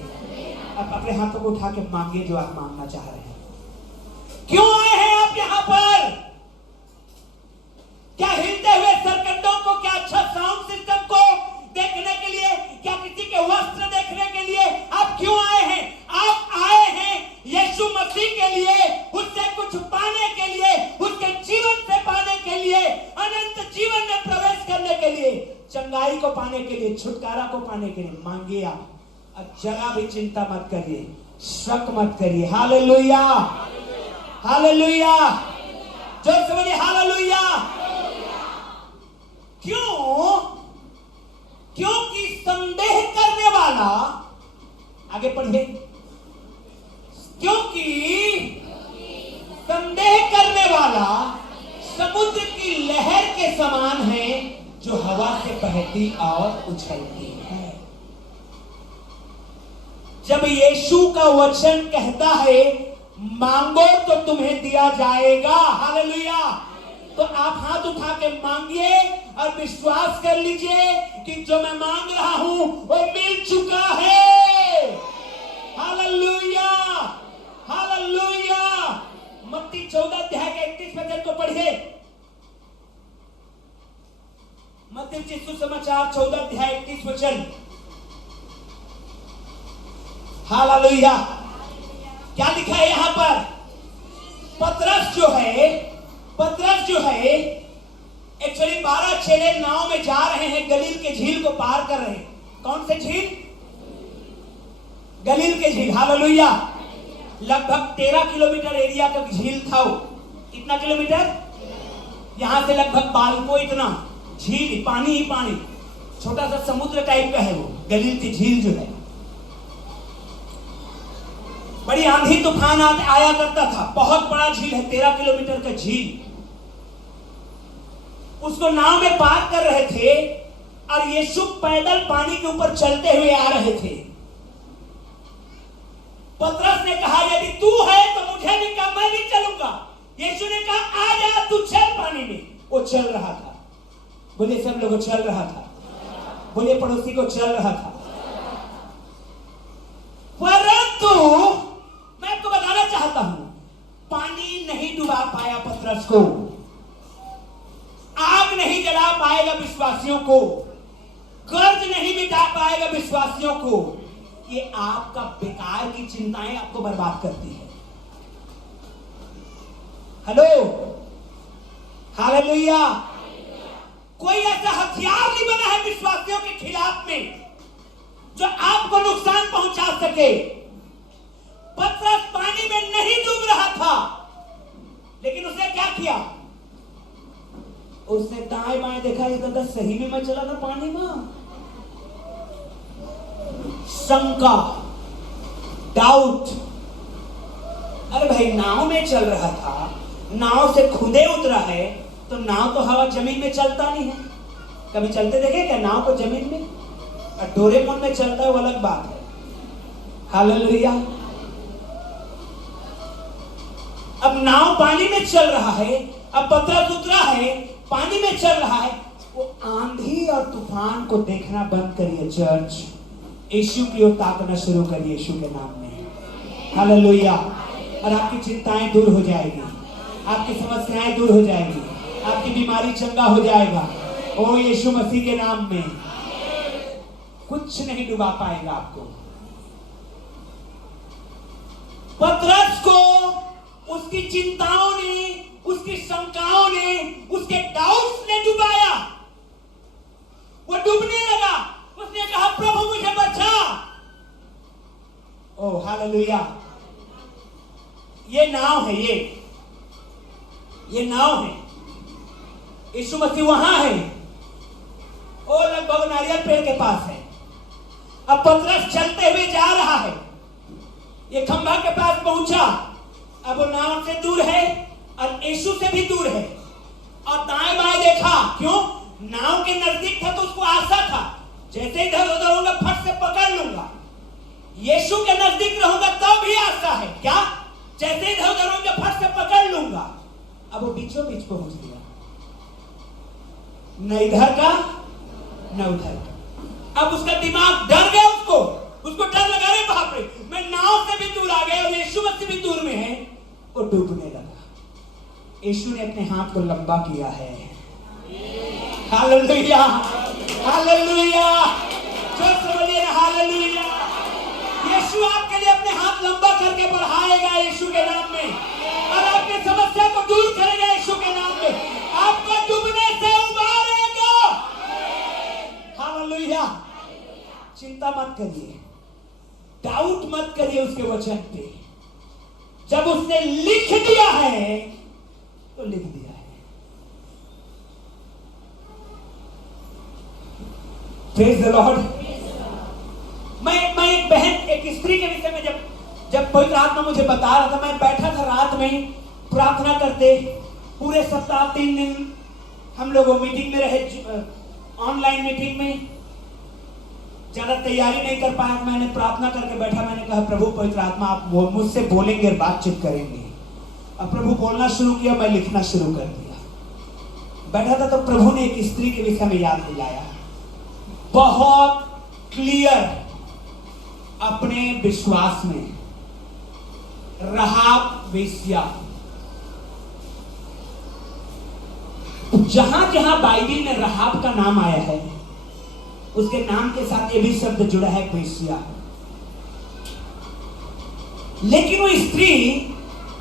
आप अपने हाथों को उठा के मांगे जो आप मांगना चाह रहे हैं। क्यों आए हैं आप यहां पर? क्या हिलते हुए सरकंडों को, क्या अच्छा साउंड सिस्टम को देखने के लिए, क्या किसी के वस्त्र देखने के लिए आप क्यों आए हैं? आप आए हैं यीशु मसीह के लिए, उससे कुछ पाने के लिए, उसके जीवन से पाने के लिए, अनंत जीवन में प्रवेश करने के लिए, चंगाई को पाने के लिए, छुटकारा को पाने के लिए। मांगिए आप, अब जरा भी चिंता मत करिए, शक मत करिए। हालेलुया, हालेलुया, जोर से बोलिए हालेलुया। क्यों? क्योंकि संदेह करने वाला, आगे पढ़िए, क्योंकि संदेह करने वाला समुद्र की लहर के समान है जो हवा से बहती और उछलती है। जब यीशु का वचन कहता है मांगो तो तुम्हें दिया जाएगा, हालेलुया, तो आप हाथ उठा के मांगिए और विश्वास कर लीजिए कि जो मैं मांग रहा हूं वो मिल चुका है। Hallelujah, hallelujah. मत्ती 14 अध्याय के 31 वचन को पढ़िए। मत्ती रचित सुसमाचार 14 अध्याय 31 वचन। हालेलुया। क्या लिखा है यहां पर? पतरस जो है एक्चुअली 12 चेले नाव में जा रहे हैं, गलील के झील को पार कर रहे हैं। कौन से झील? गलील के झील। हालेलुया। लगभग 13 किलोमीटर एरिया का झील था वो। कितना किलोमीटर? यहां से लगभग बालको इतना झील, पानी ही पानी, छोटा सा समुद्र टाइप का है वो गलील की झील जो है। बड़ी आंधी तूफान आया करता था, बहुत बड़ा झील है, 13 किलोमीटर का झील। उसको नाव में पार कर रहे थे और यीशु पैदल पानी के ऊपर चलते हुए आ रहे थे। पतरस ने कहा यदि तू है तो मुझे भी कहा, मैं भी चलूंगा। यीशु ने कहा आ जा, तू चल पानी में। वो चल रहा था। बोले सब लोग चल रहा था। बोले पड़ोसी को चल रहा था। परंतु मैं आपको बताना चाहता हूं, पानी नहीं डुबा पाया पतरस को, आग नहीं जला पाएगा विश्वासियों को, कर्ज नहीं मिटा पाएगा विश्वासियों को। ये आपका बेकार की चिंताएं आपको बर्बाद करती है। Hello, hallelujah. कोई ऐसा हथियार नहीं बना है विश्वासियों के खिलाफ में जो आपको नुकसान पहुंचा सके। पतरस पानी में नहीं डूब रहा था, लेकिन उसने क्या किया? उसने दाएं बाएं देखा, ये दादा सही में मैं चला था पानी में। शंका, डाउट। अरे भाई नाव में चल रहा था, नाव से खुदे उतरा है, तो नाव तो हवा जमीन में चलता नहीं है। कभी चलते देखे क्या नाव को जमीन में? और डोरेमोन में चलता है वो अलग बात है। हालेलुया। अब नाव पानी में चल रहा है, अब पतरस उतरा है, पानी में चल रहा है। वो आंधी और तूफान को देखना बंद करिए चर्च, यीशु की ओर ताकना शुरू करिए यीशु के नाम में। हालेलुया। और आपकी चिंताएं दूर हो जाएगी, आपकी समस्याएं दूर हो जाएगी, आपकी बीमारी चंगा हो जाएगा। ओ यीशु मसीह के नाम में कुछ नहीं डुबा पाएगा आपको। पतरस को उसकी चिंताओं ने, उसकी शंकाओं ने, उसके डाउट्स ने डुबाया। वो डूबने लगा। उसने कहा प्रभु मुझे बचा। ओ हालेलुया। ये नाव है, ये नाव है। यीशु मसीह वहां है, वो लगभग नारियल पेड़ के पास है। अब पतरस चलते हुए जा रहा है, ये खंभा के पास पहुंचा। अब वो नाव से दूर है और यीशु से भी दूर है, और दाएं बाएं देखा। क्यों? नाव के नजदीक था तो उसको आशा था जैसे ही इधर उधर होगा फट से पकड़ लूंगा। यीशु के नजदीक रहूंगा तो भी आशा है क्या? जैसे इधर उधर होंगे फट से पकड़ लूंगा। अब वो बीचों बीच पहुंच गया, न इधर का न उधर का। अब उसका दिमाग डर गया, उसको डर लगा, रे बाप रे मैं नाव से भी दूर आ गया और यीशु मसीह भी दूर में है। वो डूबने लगा। यीशु ने अपने हाथ को लंबा किया है। हालेलुया, हालेलुया, जोर से बोलिए हालेलुया। यीशु आपके लिए अपने हाथ लंबा करके बढ़ाएगा यीशु के नाम में, और आपकी समस्या को दूर करेगा यीशु के नाम में, आपको डूबने से उबारेगा। हालेलुया। चिंता मत करिए, डाउट मत करिए उसके वचन पे। जब उसने लिख दिया है तो लिख दिया है। Praise the Lord. मैं एक बहन, एक स्त्री के विषय में जब पवित्र आत्मा मुझे बता रहा था, मैं बैठा था रात में प्रार्थना करते। पूरे सप्ताह 3 दिन हम लोग मीटिंग में रहे, ऑनलाइन मीटिंग में। ज्यादा तैयारी नहीं कर पाया, मैंने प्रार्थना करके बैठा। मैंने कहा प्रभु पवित्र आत्मा आप मुझसे बोलेंगे और बातचीत करेंगे। अब प्रभु बोलना शुरू किया, मैं लिखना शुरू कर दिया। बैठा था तो प्रभु ने एक स्त्री के विषय में याद दिलाया, बहुत क्लियर अपने विश्वास में। राहाब वेश्या, जहां जहां बाइबल में राहाब का नाम आया है उसके नाम के साथ ये भी शब्द जुड़ा है वेश्या। लेकिन वो स्त्री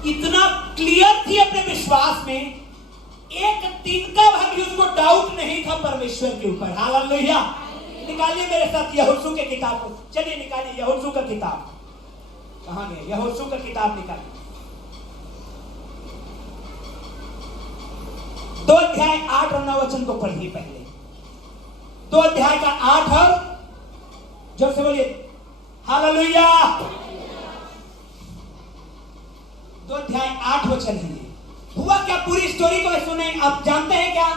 इतना क्लियर थी अपने विश्वास में, एक तिनका भाग भी उसको डाउट नहीं था परमेश्वर के ऊपर। हालेलुया। निकालिए मेरे साथ यहोशू के किताब को, चलिए निकालिए यहोशू का किताब। कहां गए? यहोशू का किताब निकालिए। 2 अध्याय 8 और 9 वचन को पढ़िए पहले। 2 अध्याय का 8 और, जोर से बोलिए हालेलुया। 2 अध्याय 8 वचन है। हुआ क्या? पूरी स्टोरी को सुने। आप जानते हैं क्या?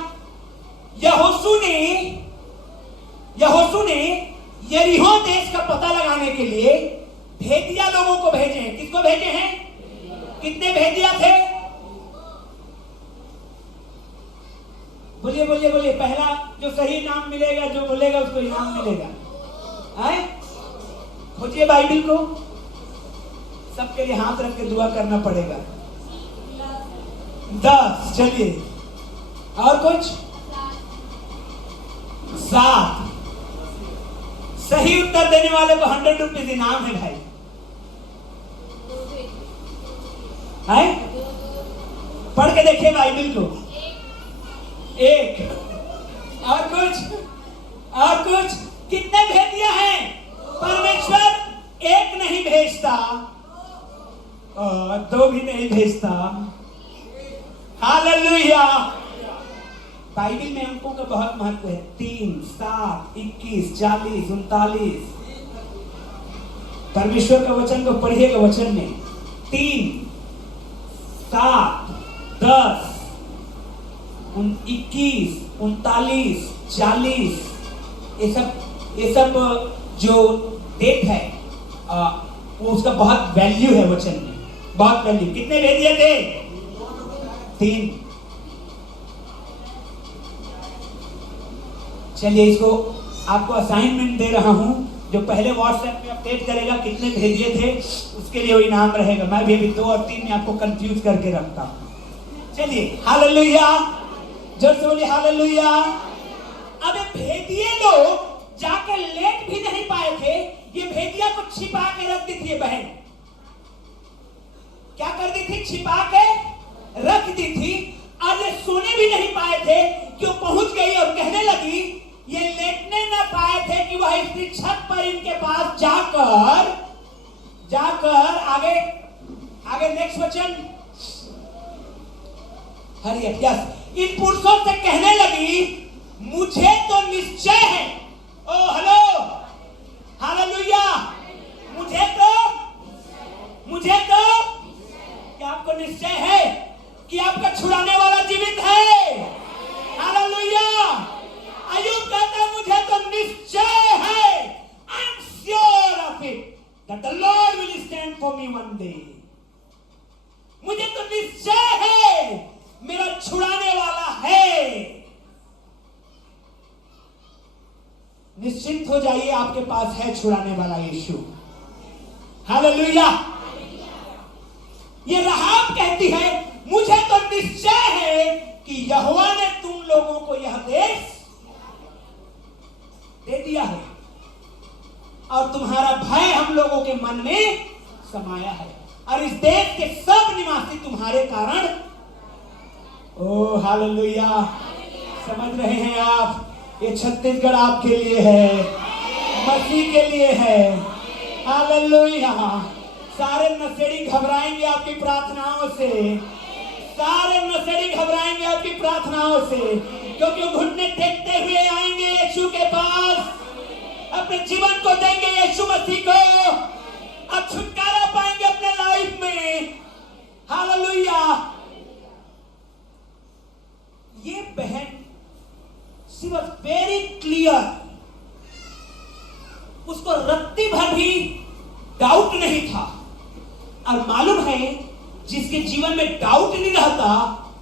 यहोशू ने यरीहो देश का पता लगाने के लिए भेदिया लोगों को भेजे हैं। किसको भेजे हैं? कितने भेदिया थे? बोलिए बोलिए बोलिए। पहला जो सही नाम मिलेगा, जो बोलेगा उसको इनाम मिलेगा। आए खोजिए बाइबल को, सबके लिए हाथ रख के दुआ करना पड़ेगा। 10, चलिए और कुछ 7। सही उत्तर देने वाले को 100 रुपीज इनाम है भाई। है? पढ़ के देखिए बाइबल को। 1 और कुछ कितने भेदिया हैं? परमेश्वर एक नहीं भेजता, 2 भी नहीं भेजता। हालेलुया। बाइबल में अंकों का बहुत महत्व है। 3, 7, 21, 40, 39। परमेश्वर का वचन को पढ़िएगा। वचन में 3, 7, 10, 21, 39, 40, ये सब जो डेट है वो उसका बहुत वैल्यू है वचन में, बहुत वैल्यू। कितने भेदिए थे? 3। चलिए इसको आपको असाइनमेंट दे रहा हूं, जो पहले व्हाट्सएप में अपडेट करेगा कितने भेजिए थे उसके लिए वो इनाम रहेगा। मैं भी अभी 2 और 3 में आपको कंफ्यूज करके रखता हूं। चलिए हालेलुया, जोर से बोलिए हालेलुया। अब ये भेदिए लोग जाकर लेट भी नहीं पाए थे, ये भेदिया को छिपा के रख दी थी। ये बहन क्या कर दी थी? छिपा के रख दी थी। और ये सोने भी नहीं पाए थे कि वो पहुंच गई और कहने लगी, ये लेटने ना पाए थे कि वह स्त्री छत पर इनके पास जाकर आगे नेक्स्ट वचन। हरी यस। इन पुरुषों से कहने लगी, मुझे तो निश्चय है। ओ हेलो हालेलुया। मुझे तो क्या आपको निश्चय है कि आपका छुड़ाने वाला जीवित है? हालेलुया। अय्यूब कहता है मुझे तो निश्चय दे। मुझे तो निश्चय है मेरा छुड़ाने वाला है। निश्चिंत हो जाइए, आपके पास है छुड़ाने वाला यीशु। हालेलुया। ये राहाब कहती है, मुझे तो निश्चय है कि यहोवा ने तुम लोगों को यह देश दे दिया है और तुम्हारा भय हम लोगों के मन में समाया है और इस देश के सब निवासी तुम्हारे कारण। ओ हालेलुया। समझ रहे हैं आप, ये छत्तीसगढ़ आपके लिए है, मसीह के लिए है। हालेलुया। सारे नशेड़ी घबराएंगे आपकी प्रार्थनाओं से, सारे नशेड़ी घबराएंगे आपकी प्रार्थनाओं से, क्योंकि वो घुटने टेकते हुए आएंगे यीशु के पास, अपने जीवन को देंगे यीशु मसीह को, अब छुटकारा पाएंगे अपने लाइफ में। हालेलुया। ये बहन शी वाज वेरी क्लियर, उसको रत्ती भर भी डाउट नहीं था। और मालूम है, जिसके जीवन में डाउट नहीं रहता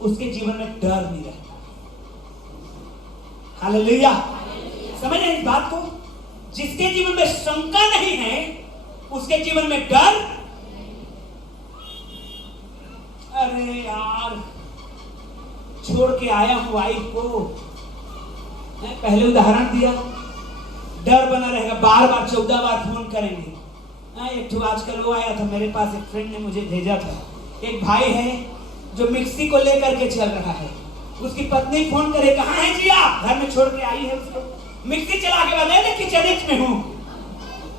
उसके जीवन में डर नहीं रहता। हालेलुया। समझ रहे इस बात को? जिसके जीवन में शंका नहीं है उसके जीवन में डर। अरे यार, छोड़ के आया हूं वाइफ को, पहले उदाहरण दिया, डर बना रहेगा, बार बार 14 बार फोन करेंगे। एक तो आजकल वो आया था मेरे पास, एक फ्रेंड ने मुझे भेजा था, एक भाई है जो मिक्सी को लेकर के चल रहा है, उसकी पत्नी फोन करे, कहाँ है जी आप? घर में छोड़ के आई है उसको, मिक्सी चला के बताया किचन में हूँ,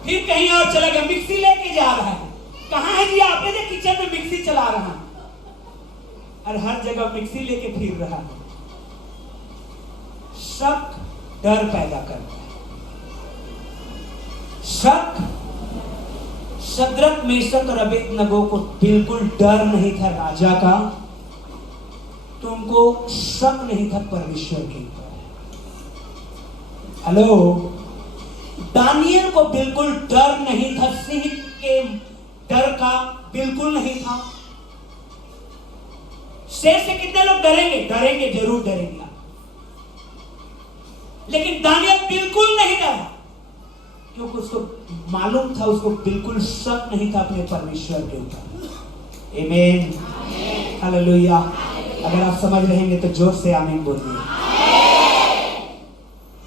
फिर कहीं और चला गया, मिक्सी लेके जा रहा है, कहाँ है जी आप? किचन में मिक्सी चला रहा है और हर जगह मिक्सी लेके फिर रहा है। शक डर पैदा करता है। शक, शद्रक मेशक और अबेदनगो को बिल्कुल डर नहीं था राजा का, तो उनको शक नहीं था परमेश्वर के ऊपर। हेलो। दानियल को बिल्कुल डर नहीं था, सिंह के डर का बिल्कुल नहीं था। शेर से कितने लोग डरेंगे? डरेंगे, जरूर डरेंगे, लेकिन दानियल बिल्कुल नहीं डरा, क्योंकि उसको मालूम था, उसको बिल्कुल शक नहीं था अपने परमेश्वर के ऊपर। आमीन। हालेलुया। अगर आप समझ रहेंगे तो जोर से आमीन बोलिए।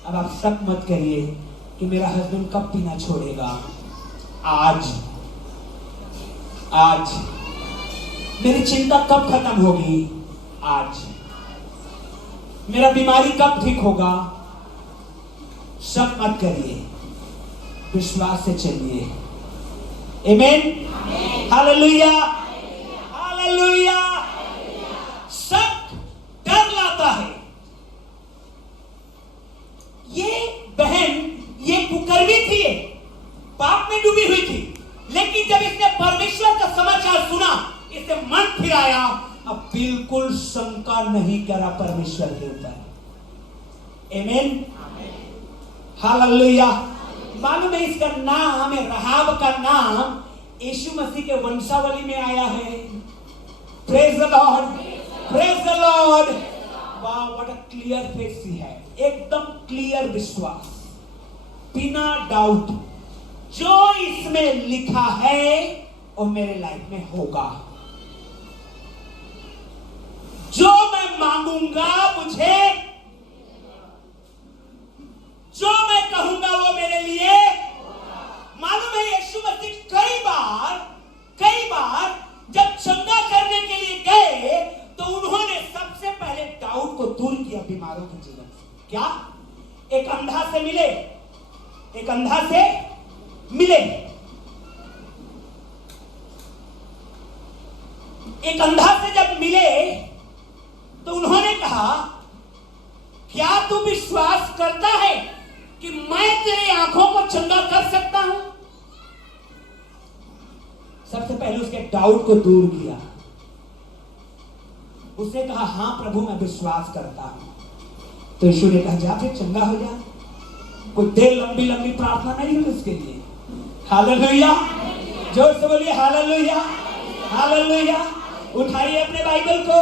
अब आप शक मत करिए कि मेरा हस्बैंड कब पीना छोड़ेगा। आज मेरी चिंता कब खत्म होगी। आज मेरा बीमारी कब ठीक होगा। शक मत करिए, विश्वास से चलिए। आमीन। हालेलुया। हालेलुया। शक डर लाता है। ये बहन, ये कुकर्मी थी, पाप में डूबी हुई थी, लेकिन जब इसने परमेश्वर का समाचार सुना, इससे मन फिराया, अब बिल्कुल शंका नहीं करा परमेश्वर के ऊपर। आमीन। हालेलुया। मालूम है इसका नाम है, राहाब का नाम यीशु मसीह के वंशावली में आया है। Praise the Lord, praise the Lord. वाह, व्हाट अ क्लियर फेथ सी है, एकदम क्लियर विश्वास, बिना डाउट। जो इसमें लिखा है वो मेरे लाइफ में होगा। जो मैं मांगूंगा मुझे, जो मैं कहूंगा वो मेरे लिए। मालूम है यीशु मसीह कई बार जब चंगा करने के लिए गए तो उन्होंने सबसे पहले डाउट को दूर किया बीमारों के जीवन से। क्या? एक अंधा से मिले, एक अंधा से मिले, एक अंधा से जब मिले तो उन्होंने कहा, क्या तू विश्वास करता है कि मैं तेरी आंखों को चंगा कर सकता हूं? सबसे पहले उसके डाउट को दूर किया। उसने कहा, हां प्रभु मैं विश्वास करता हूं। तो यीशु ने कहा, जा फिर चंगा हो जा। कोई देर लंबी प्रार्थना नहीं हुई उसके लिए। हालेलुया। जोर से बोलिए हालेलुया, हालेलुया। उठाइए अपने बाइबल को,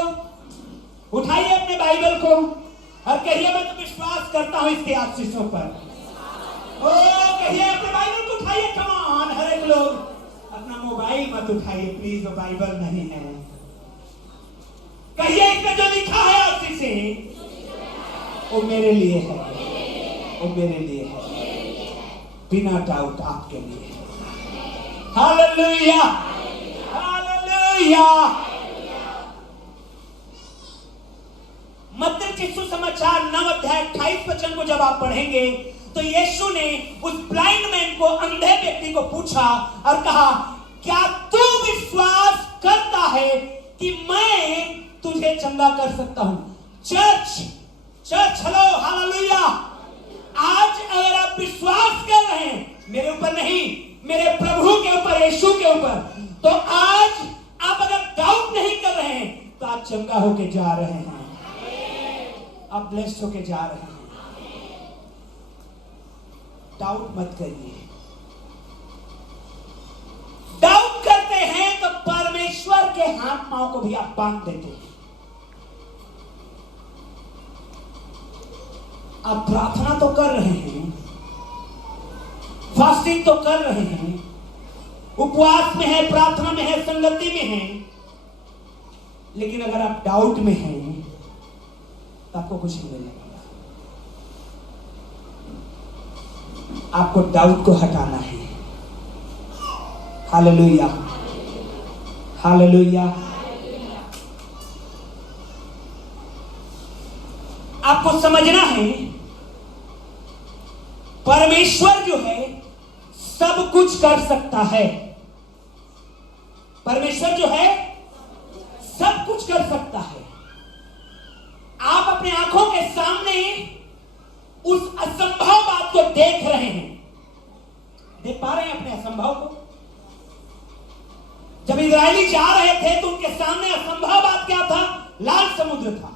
उठाइए अपने बाइबल को और कहिए मैं तो विश्वास करता हूं इसके आशीषों पर। ओ कहिए अपने बाइबल को उठाइए, कम ऑन। हर एक लोग अपना मोबाइल मत उठाइए प्लीज, वो बाइबल नहीं है। कहिए इसमें जो लिखा है आशीषें वो मेरे लिए है, वो मेरे लिए है, बिना डाउट आपके लिए। Hallelujah, hallelujah. मत्ती यीशु समाचार 9 अध्याय 28 वचन को जब आप पढ़ेंगे तो यीशु ने उस ब्लाइंड मैन को, अंधे व्यक्ति को पूछा और कहा, क्या तू विश्वास करता है कि मैं तुझे चंगा कर सकता हूं? Church, church, hello, hallelujah. आज अगर आप विश्वास कर रहे हैं, मेरे ऊपर नहीं, मेरे प्रभु के ऊपर, यीशु के ऊपर, तो आज आप अगर डाउट नहीं कर रहे हैं तो आप चंगा होके जा रहे हैं, आप ब्लेस्ड होके जा रहे हैं। डाउट मत करिए। डाउट करते हैं तो परमेश्वर के हाथ पांव को भी आप बांध देते हैं। आप प्रार्थना तो कर रहे हैं, फास्टिंग तो कर रहे हैं, उपवास में है, प्रार्थना में है, संगति में है, लेकिन अगर आप डाउट में हैं तो आपको कुछ नहीं मिलेगा। आपको डाउट को हटाना है। Hallelujah, hallelujah. आपको समझना है परमेश्वर जो है सब कुछ कर सकता है। परमेश्वर जो है सब कुछ कर सकता है। आप अपने आंखों के सामने उस असंभव बात को देख रहे हैं, देख पा रहे हैं अपने असंभव को। जब इजरायली जा रहे थे तो उनके सामने असंभव बात क्या था? लाल समुद्र था।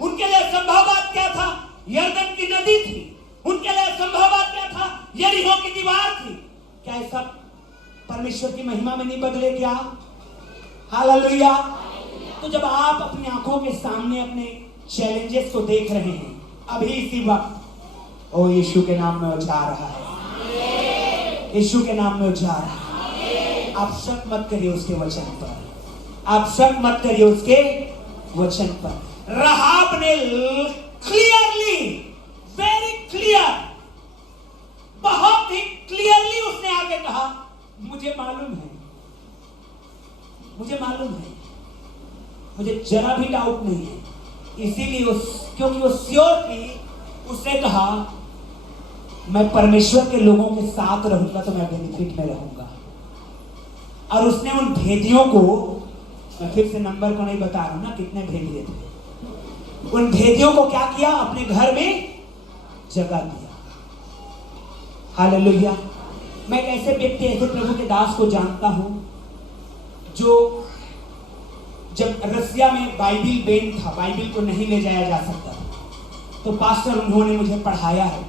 उनके लिए असंभव बात क्या था? यरदन की नदी थी। उनके लिए असंभव बात क्या था? यरीहो की दीवार थी। क्या ये सब परमेश्वर की महिमा में नहीं बदले क्या? हालेलुया। तो जब आप अपनी आंखों के सामने अपने चैलेंजेस को देख रहे हैं, अभी इसी वक्त, ओ यीशु के नाम में वो जा रहा है, यीशु के नाम में वो जा रहा है। आप शक मत करिए उसके वचन पर, आप शक मत करिए उसके वचन पर। राहाब ने क्लियरली, वेरी क्लियर, बहुत ही क्लियरली उसने आगे कहा, मुझे मालूम है, मुझे मालूम है, मुझे जरा भी डाउट नहीं है। इसीलिए क्योंकि वो श्योर थी, उसने कहा मैं परमेश्वर के लोगों के साथ रहूंगा तो मैं बेनिफिट में रहूंगा। और उसने उन भेदियों को, मैं फिर से नंबर को नहीं बता रहा हूं ना कितने भेदिए थे, उन भेदियों को क्या किया? अपने घर में जगह दिया। हालेलुया। मैं एक ऐसे व्यक्ति, ऐसे प्रभु के दास को जानता हूं जो जब रसिया में बाइबिल बैन था, बाइबिल को नहीं ले जाया जा सकता, तो पास्टर उन्होंने मुझे पढ़ाया है।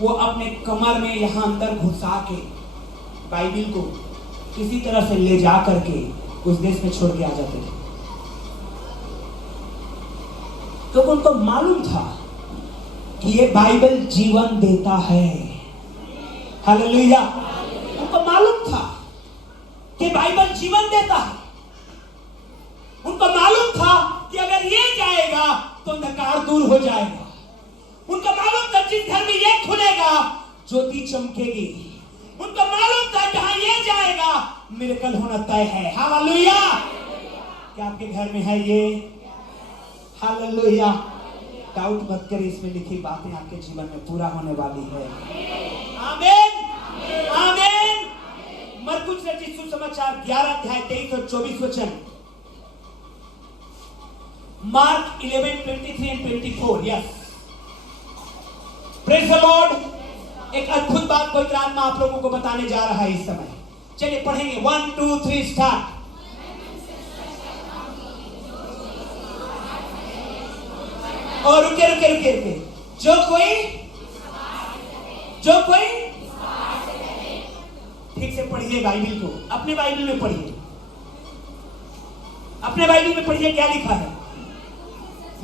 वो अपने कमर में यहां अंदर घुसा के बाइबिल को किसी तरह से ले जा करके उस देश में छोड़ के आ जाते थे, तो उनको मालूम था कि ये बाइबल जीवन देता है। हालेलुया। उनको मालूम था कि बाइबल जीवन देता है। उनको मालूम था कि अगर ये जाएगा तो अंधकार दूर हो जाएगा। उनको मालूम था जिस घर में ये खुलेगा ज्योति चमकेगी। उनको मालूम था जहां ये जाएगा मिरेकल होना तय है। हालेलुया। क्या आपके घर में है ये? हालेलुया। डाउट मत करिए, इसमें लिखी बातें आपके जीवन में पूरा होने वाली है। आमीन, आमीन। मरकुस रचित सुसमाचार 11 अध्याय 23 और 24 वचन, mark 11:23 and 24। Yes, praise the Lord. एक अद्भुत बात पवित्र आत्मा आप लोगों को बताने जा रहा है इस समय। चलिए पढ़ेंगे, 1 2 3 स्टार्ट। और रुके रुके रुके रुके, जो कोई ठीक से पढ़िए बाइबल को, अपने बाइबल में पढ़िए, अपने बाइबल में पढ़िए क्या लिखा है।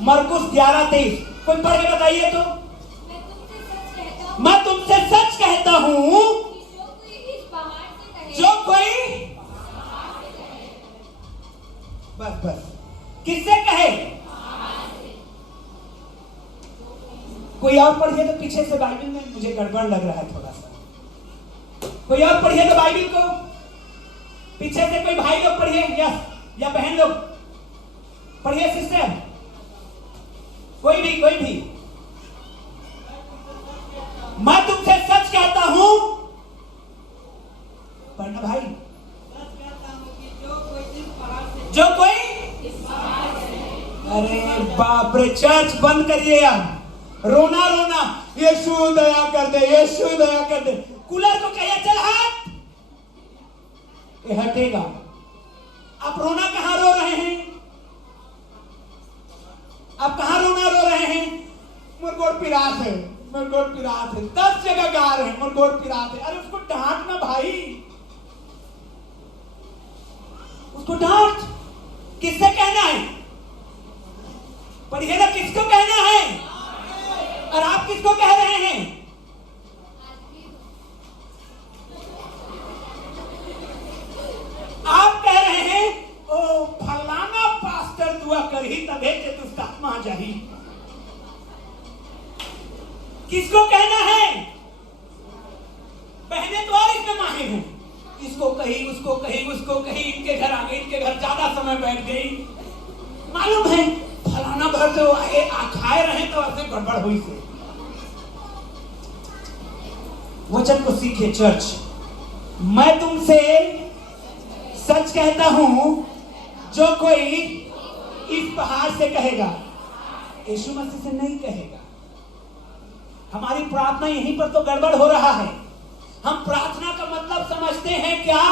मरकुस 11:23 कोई पढ़ के बताइए तो। मैं तुमसे सच कहता हूं जो कोई बस किससे कहे, कोई और पढ़िए तो पीछे से बाइबल में मुझे गड़बड़ लग रहा है थोड़ा सा। कोई और पढ़िए तो बाइबल को, पीछे से कोई भाई लोग पढ़िए या बहन लोग पढ़िए, सिस्टर कोई भी। मैं तुमसे सच कहता हूं, पढ़ना भाई, जो कोई अरे बाप रे, चर्च बंद करिए यार, रोना यीशु दया कर दे, यीशु दया कर दे। कूलर को कहिए चल हट, ये हटेगा। आप रोना कहां रो रहे हैं, आप कहां रोना रो रहे हैं। मोर गोड़ पिरात है, 10 जगह गा रहे हैं, मोर गोड़ पिरात है। अरे उसको डांटना भाई, उसको डांट। किससे कहना है, पढ़िए ना, किसको कहना है। और आप किसको कह रहे हैं, आप कह रहे हैं ओ फलाना पास्टर दुआ करही तबे के दुष्ट आत्मा जाही। किसको कहना है, बहने तो और इसमें माहिर हैं, इसको कही उसको कही, इनके घर आ गई, इनके घर ज्यादा समय बैठ गई, मालूम है फलाना घर तो खाए रहे तो ऐसे गड़बड़ हुई से। वचन को सीखे चर्च। मैं तुमसे सच कहता हूं, जो कोई इस पहाड़ से कहेगा, यीशु मसीह से नहीं कहेगा। हमारी प्रार्थना यहीं पर तो गड़बड़ हो रहा है। हम प्रार्थना का मतलब समझते हैं क्या,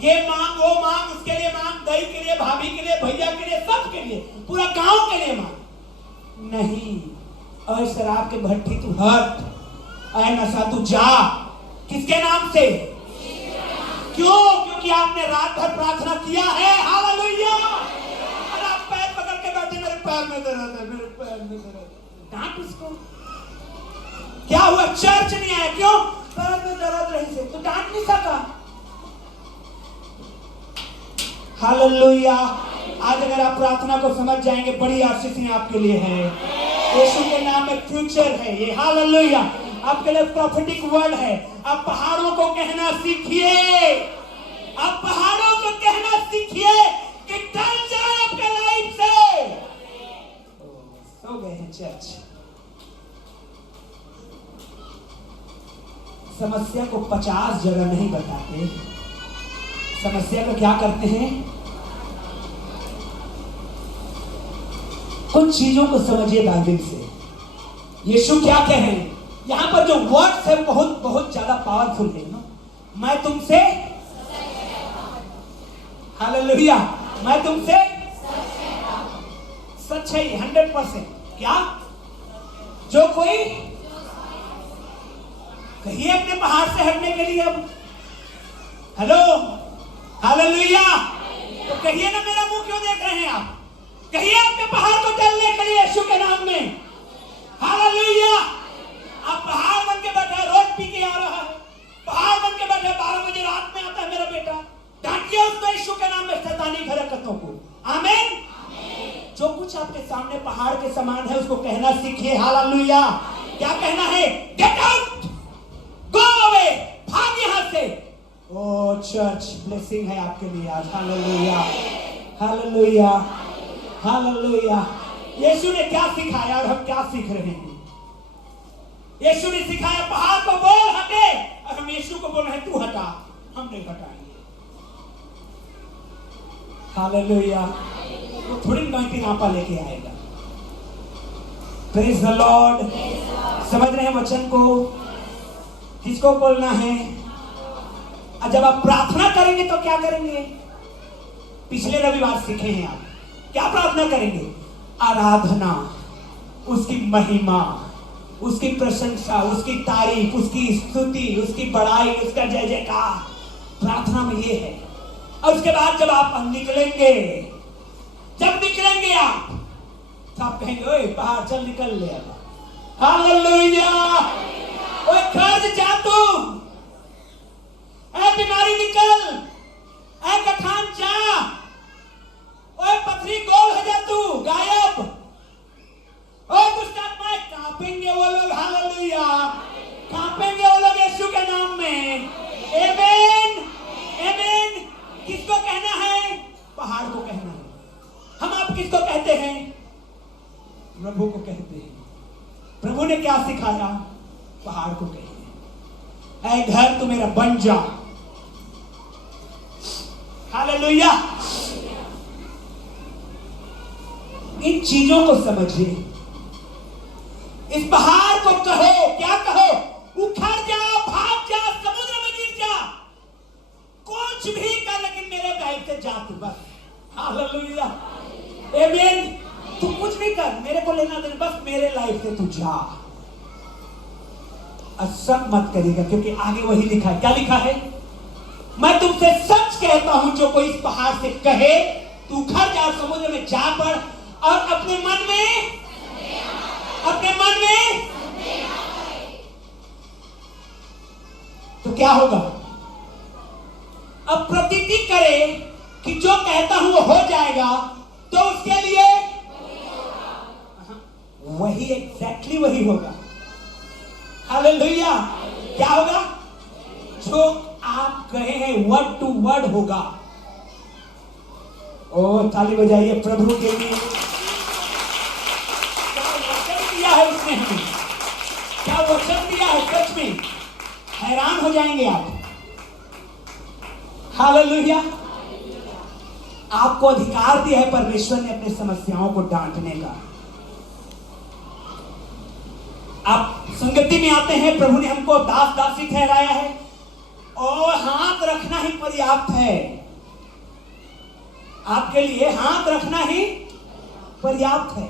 ये मांग वो मांग, उसके लिए मांग, दही के लिए, भाभी के लिए, भैया के लिए, सब के लिए, पूरा गांव के लिए मांग। नहीं, और शराब के भट्टी तू हट, ऐ नशा तू जा। किसके नाम से, क्यों, क्योंकि आपने रात भर प्रार्थना किया है। हालेलुया। और आप पैर पकड़ के बैठे, मेरे पैर में दर्द है, मेरे पैर में दर्द है। डांट उसको। क्या हुआ, चर्च नहीं आया, क्यों, पैर में दर्द रही से, तो डांट नहीं सका। हालेलुया। आज अगर आप प्रार्थना को समझ जाएंगे, बड़ी आशीष आपके लिए है। यीशु के नाम में फ्यूचर है ये। हालेलुया। आपके लिए प्रॉफिटिक वर्ड है। आप पहाड़ों को कहना सीखिए, आप पहाड़ों को कहना सीखिए कि टल जाए आपके लाइफ से। सो गए हैं चर्च। समस्या को 50 जगह नहीं बताते, समस्या को क्या करते हैं, कुछ चीजों को समझिए बाइबल से। यीशु क्या कहे, यहां पर जो वर्ड्स है बहुत बहुत ज्यादा पावरफुल है ना। मैं तुमसे, हालेलुया, मैं तुमसे सच है 100%। क्या, जो कोई कहिए अपने पहाड़ से हटने के लिए। अब हेलो, हालेलुया, तो कहिए ना, मेरा मुंह क्यों देख रहे हैं आप, कहिए अपने पहाड़ को टलने के लिए यीशु के नाम में। हालेलुया। आप पहाड़ बन के बैठे, रोज पी के आ रहा है, पहाड़ बन के बैठे, 12 बजे रात में आता है मेरा बेटा, डांटिए उसको यीशु के नाम में शैतानी हरकतों को। आमीन। जो कुछ आपके सामने पहाड़ के समान है उसको कहना सीखिए। हालेलुया। क्या कहना है, गेट आउट, गो अवे, भाग यहां से। ओ चर्च, ब्लेसिंग है आपके लिए आज। Hallelujah, hallelujah, hallelujah. यीशु ने क्या सिखाया और हम क्या सीख रहे हैं। यीशु ने सिखाया पहाड़ को बोल हटे, और हम यीशु को बोल रहे हैं तू हटा, हम नहीं हटाएंगे। हालेलुया। वो थोड़ी नौकरी नापा लेके आएगा। Praise the Lord. समझ रहे हैं वचन को, किसको बोलना है। और जब आप प्रार्थना करेंगे तो क्या करेंगे, पिछले रविवार सीखे हैं आप, क्या प्रार्थना करेंगे, आराधना, उसकी महिमा, उसकी प्रशंसा, उसकी तारीफ, उसकी स्तुति, उसकी बड़ाई, उसका जय जयकार। प्रार्थना में ये है। और उसके बाद जब आप निकलेंगे, आप तो आप कहेंगे ओए बाहर चल निकल ले। हालेलुया। ओए कर्ज जा तू, ए बीमारी निकल, ए गठान जा, ओए पथरी गोल हो जा तू, गायब। ओए दुष्ट आत्माएं कांपेंगे वो लोग। हालेलुया। कांपेंगे वो लोग यीशु के नाम में। आमीन, आमीन। किसको कहना है? पहाड़ को कहना है। हम आप किसको कहते हैं? प्रभु को कहते हैं। प्रभु ने क्या सिखाया? पहाड़ को कहते हैं, ऐ घर तू मेरा बन जा। हालेलुया। इन चीजों को समझिए। इस पहाड़ को कहो, क्या कहो? उखड़ जा, भाग जा, समुद्र में गिर जा, कुछ भी कर, लेकिन मेरे लाइफ से जा तू बस। हालेलुया, आमीन। तू कुछ भी कर, मेरे को लेना देना, बस मेरे लाइफ से तू जा। असम मत करिएगा, क्योंकि आगे वही लिखा है। क्या लिखा है? मैं तुमसे सच कहता हूं, जो कोई इस पहाड़ से कहे तू उखड़ जा, समुद्र में जा पड़, और अपने मन में तो क्या होगा? अब प्रतीति करे कि जो कहता हूं वो हो जाएगा, तो उसके लिए वही एग्जैक्टली वही होगा। हालेलुया। क्या होगा? जो आप कहे हैं वर्ड टू वर्ड होगा। ओ ताली बजाइए प्रभु के लिए। क्या वचन दिया है उसने हमें, क्या वचन दिया है, सच में हैरान हो जाएंगे आप। हालेलुया। आपको अधिकार दिया है परमेश्वर ने अपनी समस्याओं को डांटने का। आप संगति में आते हैं, प्रभु ने हमको दास दासी ठहराया है, और हाथ रखना ही पर्याप्त है। आपके लिए हाथ रखना ही पर्याप्त है।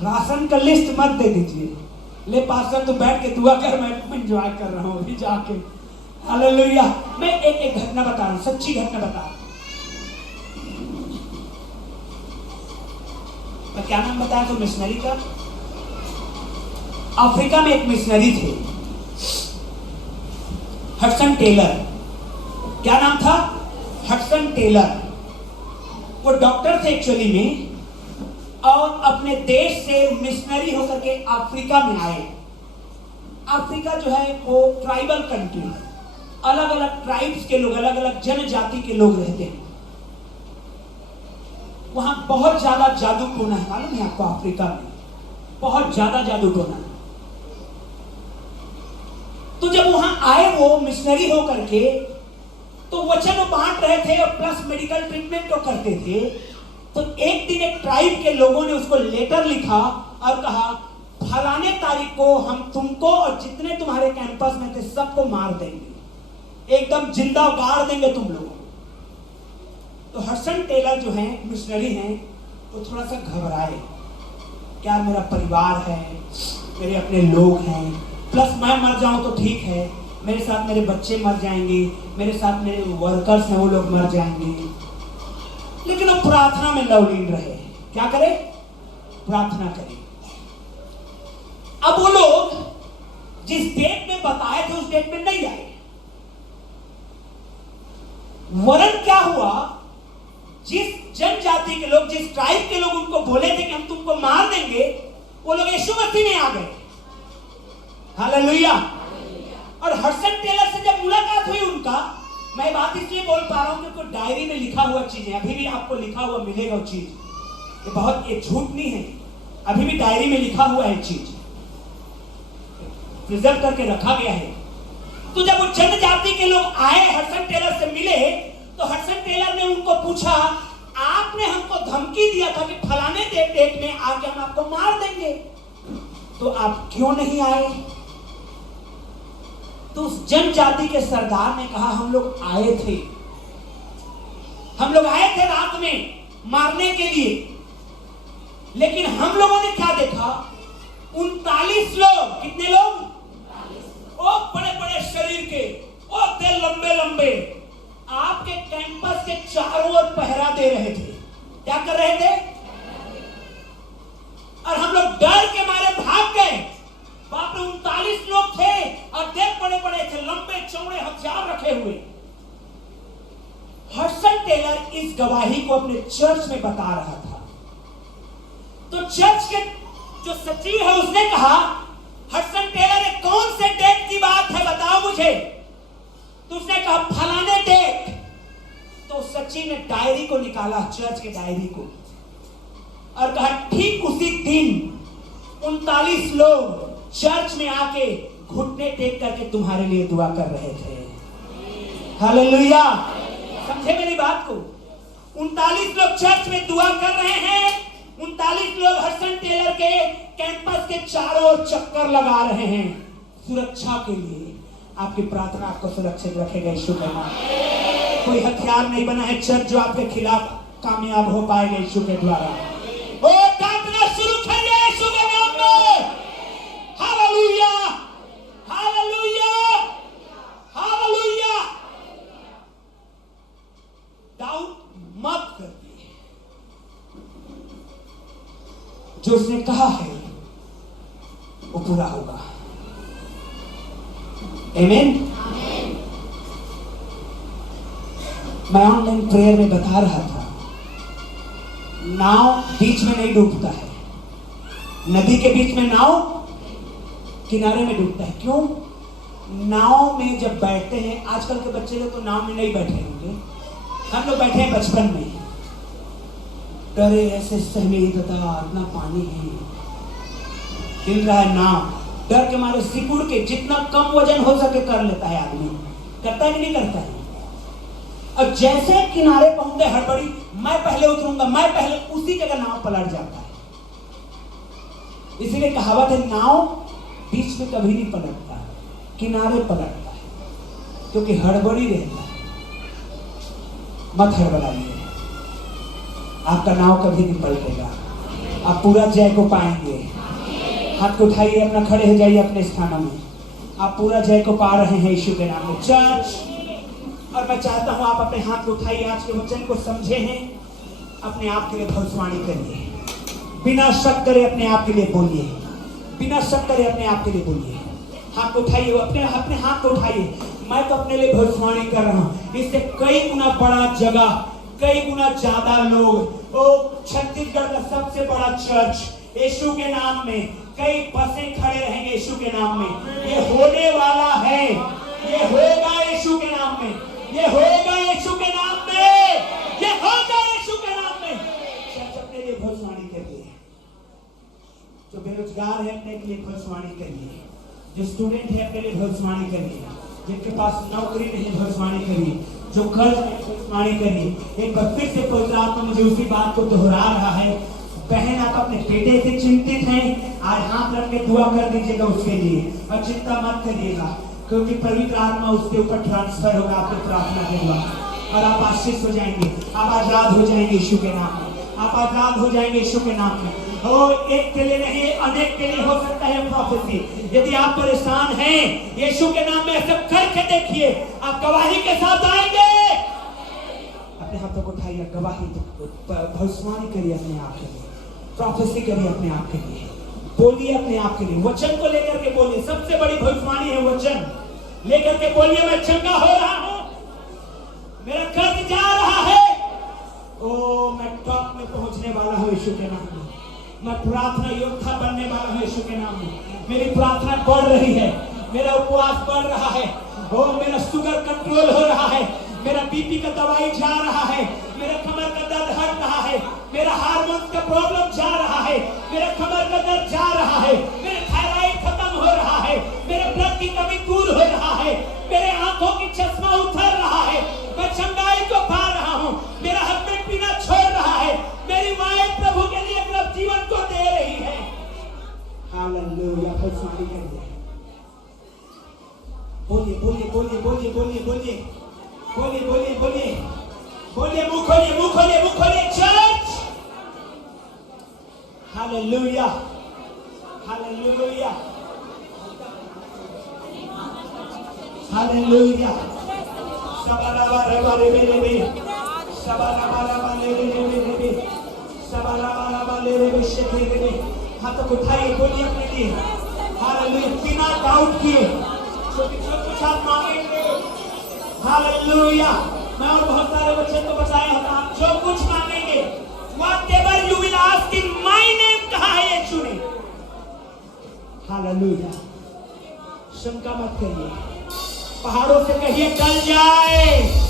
राशन का लिस्ट मत दे दीजिए, ले पास्टर तू बैठ के दुआ कर, मैं एंजॉय कर रहा हूं अभी जाके। हालेलुया। मैं एक घटना बता रहा हूं, सच्ची घटना बता रहा हूं। मैं क्या नाम बताया तो मिशनरी का? अफ्रीका में एक मिशनरी थे, हडसन टेलर। क्या नाम था? Hudson Taylor. वो डॉक्टर थे एक्चुअली में, और अपने देश से मिशनरी होकर के अफ्रीका में आए। अफ्रीका जो है वो ट्राइबल कंट्री है, अलग अलग ट्राइब्स के लोग, अलग अलग जनजाति के लोग रहते हैं। वहां बहुत ज्यादा जादू टोना है, मालूम है आपको? अफ्रीका में बहुत ज्यादा जादू टोना है। तो जब वहां आए वो मिशनरी होकर के, तो वचन बांट रहे थे और प्लस मेडिकल ट्रीटमेंट तो करते थे। तो एक दिन एक ट्राइब के लोगों ने उसको लेटर लिखा और कहा, फलाने तारीख को हम तुमको और जितने तुम्हारे कैंपस में थे सबको मार देंगे, एकदम जिंदा गाड़ देंगे तुम लोगों। तो हडसन टेलर जो हैं, मिशनरी हैं, वो थोड़ा सा घबराए। क्या मेरा परिवार है, मेरे अपने लोग हैं, प्लस मैं मर जाऊं तो ठीक है, मेरे साथ मेरे बच्चे मर जाएंगे, मेरे साथ मेरे वर्कर्स हैं वो लोग मर जाएंगे। लेकिन वो प्रार्थना में लवलीन रहे। क्या करे? प्रार्थना करे। अब वो लोग जिस डेट में बताए थे उस डेट में नहीं आए। वरन क्या हुआ, जिस जनजाति के लोग, जिस ट्राइब के लोग उनको बोले थे कि हम तुमको मार देंगे, वो लोग यीशु मसीह में आ गए। हालेलुया। और हडसन टेलर से जब मुलाकात हुई उनका, मैं बात इसलिए बोल पा रहा हूं क्योंकि डायरी में लिखा हुआ चीज है, अभी भी आपको लिखा हुआ मिलेगा वो चीज। ये बहुत, ये झूठ नहीं है, अभी भी डायरी में लिखा हुआ है चीज, प्रिजर्व करके रखा गया है। तो जब वो जनजाति के लोग आए, हडसन टेलर से मिले, तो हडसन टेलर ने उनको पूछा, आपने हमको धमकी दिया था कि फलाने डेट में आके हम आपको मार देंगे, तो आप क्यों नहीं आए? तो उस जनजाति के सरदार ने कहा, हम लोग आए थे, हम लोग आए थे रात में मारने के लिए, लेकिन हम लोगों ने क्या देखा? 39 लोग, कितने लोग? लंबे लंबे आपके कैंपस के चारों ओर पहरा दे रहे थे। क्या कर रहे थे? और हम लोग डर के मारे भाग गए। बाप रे, 39 लोग थे और देख बड़े बड़े थे, लंबे चौड़े हथियार रखे हुए। हडसन टेलर इस गवाही को अपने चर्च में बता रहा था। तो चर्च के जो सचिव है उसने कहा, हडसन टेलर, ये कौन से डेट की बात है, बताओ मुझे। तो उसने कहा फलाने डेट। तो सचिव ने डायरी को निकाला, चर्च के डायरी को, और कहा ठीक उसी दिन 39 लोग चर्च में आके घुटने टेक करके तुम्हारे लिए दुआ कर रहे थे। हालेलुया, समझे मेरी बात को? 39 लोग चर्च में दुआ कर रहे हैं। 39 लोग हडसन टेलर के कैंपस के चारों ओर चक्कर लगा रहे हैं सुरक्षा के लिए। आपकी प्रार्थना आपको सुरक्षित रखेगा यीशु के नाम। कोई हथियार नहीं बना है चर्च जो आपके खिलाफ कामयाब हो पाएगा यीशु के द्वारा। ओ प्रार्थना शुरू करिए यीशु के नाम में। Hallelujah, hallelujah, hallelujah. डाउट मत करिए, जो उसने कहा है वो पूरा होगा। आमीन। मैं ऑनलाइन प्रेयर में बता रहा था, नाव बीच में नहीं डूबता है। नदी के बीच में नाव किनारे में डूबता है। क्यों? नाव में जब बैठते हैं, आजकल के बच्चे लोग तो नाव में नहीं बैठे होंगे, हम लोग बैठे हैं बचपन में। डरे ऐसे सहमे, बता इतना पानी है, हिल रहा है नाव, डर के मारे सिकुड़ के जितना कम वजन हो सके कर लेता है आदमी। करता है कि नहीं करता है? और जैसे किनारे पहुंचे हड़बड़ी, मैं पहले उतरूंगा, मैं पहले, उसी जगह नाव पलट जाता है। इसीलिए कहावत है, नाव बीच में कभी नहीं पलटता, किनारे पलटता है, क्योंकि हड़बड़ी रहता है। मत हड़बड़ाइए, आपका नाव कभी नहीं पलटेगा, आप पूरा जय को पाएंगे। हाथ को उठाइए, अपना खड़े हो जाइए अपने स्थानों में। आप पूरा जय को पा रहे हैं यीशु के नाम में चर्च। और मैं चाहता हूं आप अपने हाथ को उठाइए, आज के वचन को समझे हैं, अपने आप के लिए भविष्यवाणी करिए, बिना शक करे अपने आप के लिए बोलिए, बिना शक करे अपने आप के लिए बोलिए। हाथ को उठाइए, अपने हाथ को उठाइए। मैं तो अपने लिए भविष्यवाणी कर रहा हूं, इससे कई गुना बड़ा जगह, कई गुना ज्यादा लोग, ओ छत्तीसगढ़ का सबसे बड़ा चर्च यीशु के नाम में, कई बसें खड़े रहेंगे यीशु के नाम में। ये होने वाला है, ये होगा यीशु के नाम में, ये होगा यीशु के नाम में, ये होगा यीशु के नाम में। चर्च अपने लिए भविष्यवाणी करिए। जो बेरोजगार है अपने लिए भविष्यवाणी करिए, जो स्टूडेंट है अपने लिए भविष्यवाणी करिए, जिनके पास नौकरी नहीं भविष्यवाणी करिए, जो कर्ज में भविष्यवाणी करिए। एक बार फिर से पवित्र आत्मा मुझे उसी बात को दोहरा रहा है। बहन, आप अपने बेटे से चिंतित हैं, आज हाथ रख के दुआ कर दीजिएगा उसके लिए, और चिंता मत करिएगा, क्योंकि पवित्र आत्मा उसके ऊपर ट्रांसफर होगा आपके प्रार्थना के द्वारा, और आप आशीष हो जाएंगे, आप आजाद हो जाएंगे यीशु के नाम में, आप आजाद हो जाएंगे यीशु के नाम में। और एक के लिए नहीं, अनेक के लिए हो सकता है प्रोफेसी। यदि आप परेशान हैं, यीशु के नाम में ऐसा करके देखिए, आप गवाही के साथ आएंगे। अपने हाथों को उठाइए, गवाही भविष्यवाणी करिए अपने आप के लिए, प्रोफेसी करिए अपने आप के लिए, बोलिए अपने आप के लिए, वचन को लेकर के बोलिए। सबसे बड़ी भविष्यवाणी है वचन लेकर के बोलिए, मैं चंगा हो रहा हूं, मेरा कर्ज जा रहा है, ओ मैं टॉप में पहुंचने वाला हूं यीशु के नाम में, मैं प्रार्थना योद्धा बनने वाला हूं यीशु के नाम में, मेरी प्रार्थना बढ़ रही है, मेरा उपवास बढ़ रहा है, ओ मेरा शुगर कंट्रोल हो रहा है, मेरा बीपी का दवाई जा रहा है, मेरा कमर का दर्द हट रहा है, मेरा हार्मोन का प्रॉब्लम जा रहा है, मेरा कमर का दर्द जा रहा है, मेरा थायराइड खत्म हो रहा है, मेरे ब्लड की कमी दूर हो रहा है, मेरे आंखों की चश्मा उतर रहा है, मैं चंगाई को पा रहा हूँ, मेरा हस्बैंड पीना छोड़ रहा है, मेरी वाइफ प्रभु के लिए अपना जीवन को दे रही है। हालेलुया, भविष्यवाणी करिए, बोलिए बोलिए बोलिए बोलिए बोलिए बोलिए बोलिए बोलिए बोलिए बोलिए, मुंह खोलिए, मुंह खोलिए, मुंह खोलिए चर्च। हालेलुया, हालेलुया, हालेलुया, हाथ उठाइए, बोलिए अपने लिए हालेलुया, बिना डाउट किए जो कुछ आप मांगेंगे। हालेलुया, मैं और बहुत सारे बच्चे को बताया होता, आप जो कुछ मांगेंगे, whatever you will ask in my name, कहा है ये चुने। हालेलुया, शंका मत करिए, पहाड़ों से कहिए टल जाए।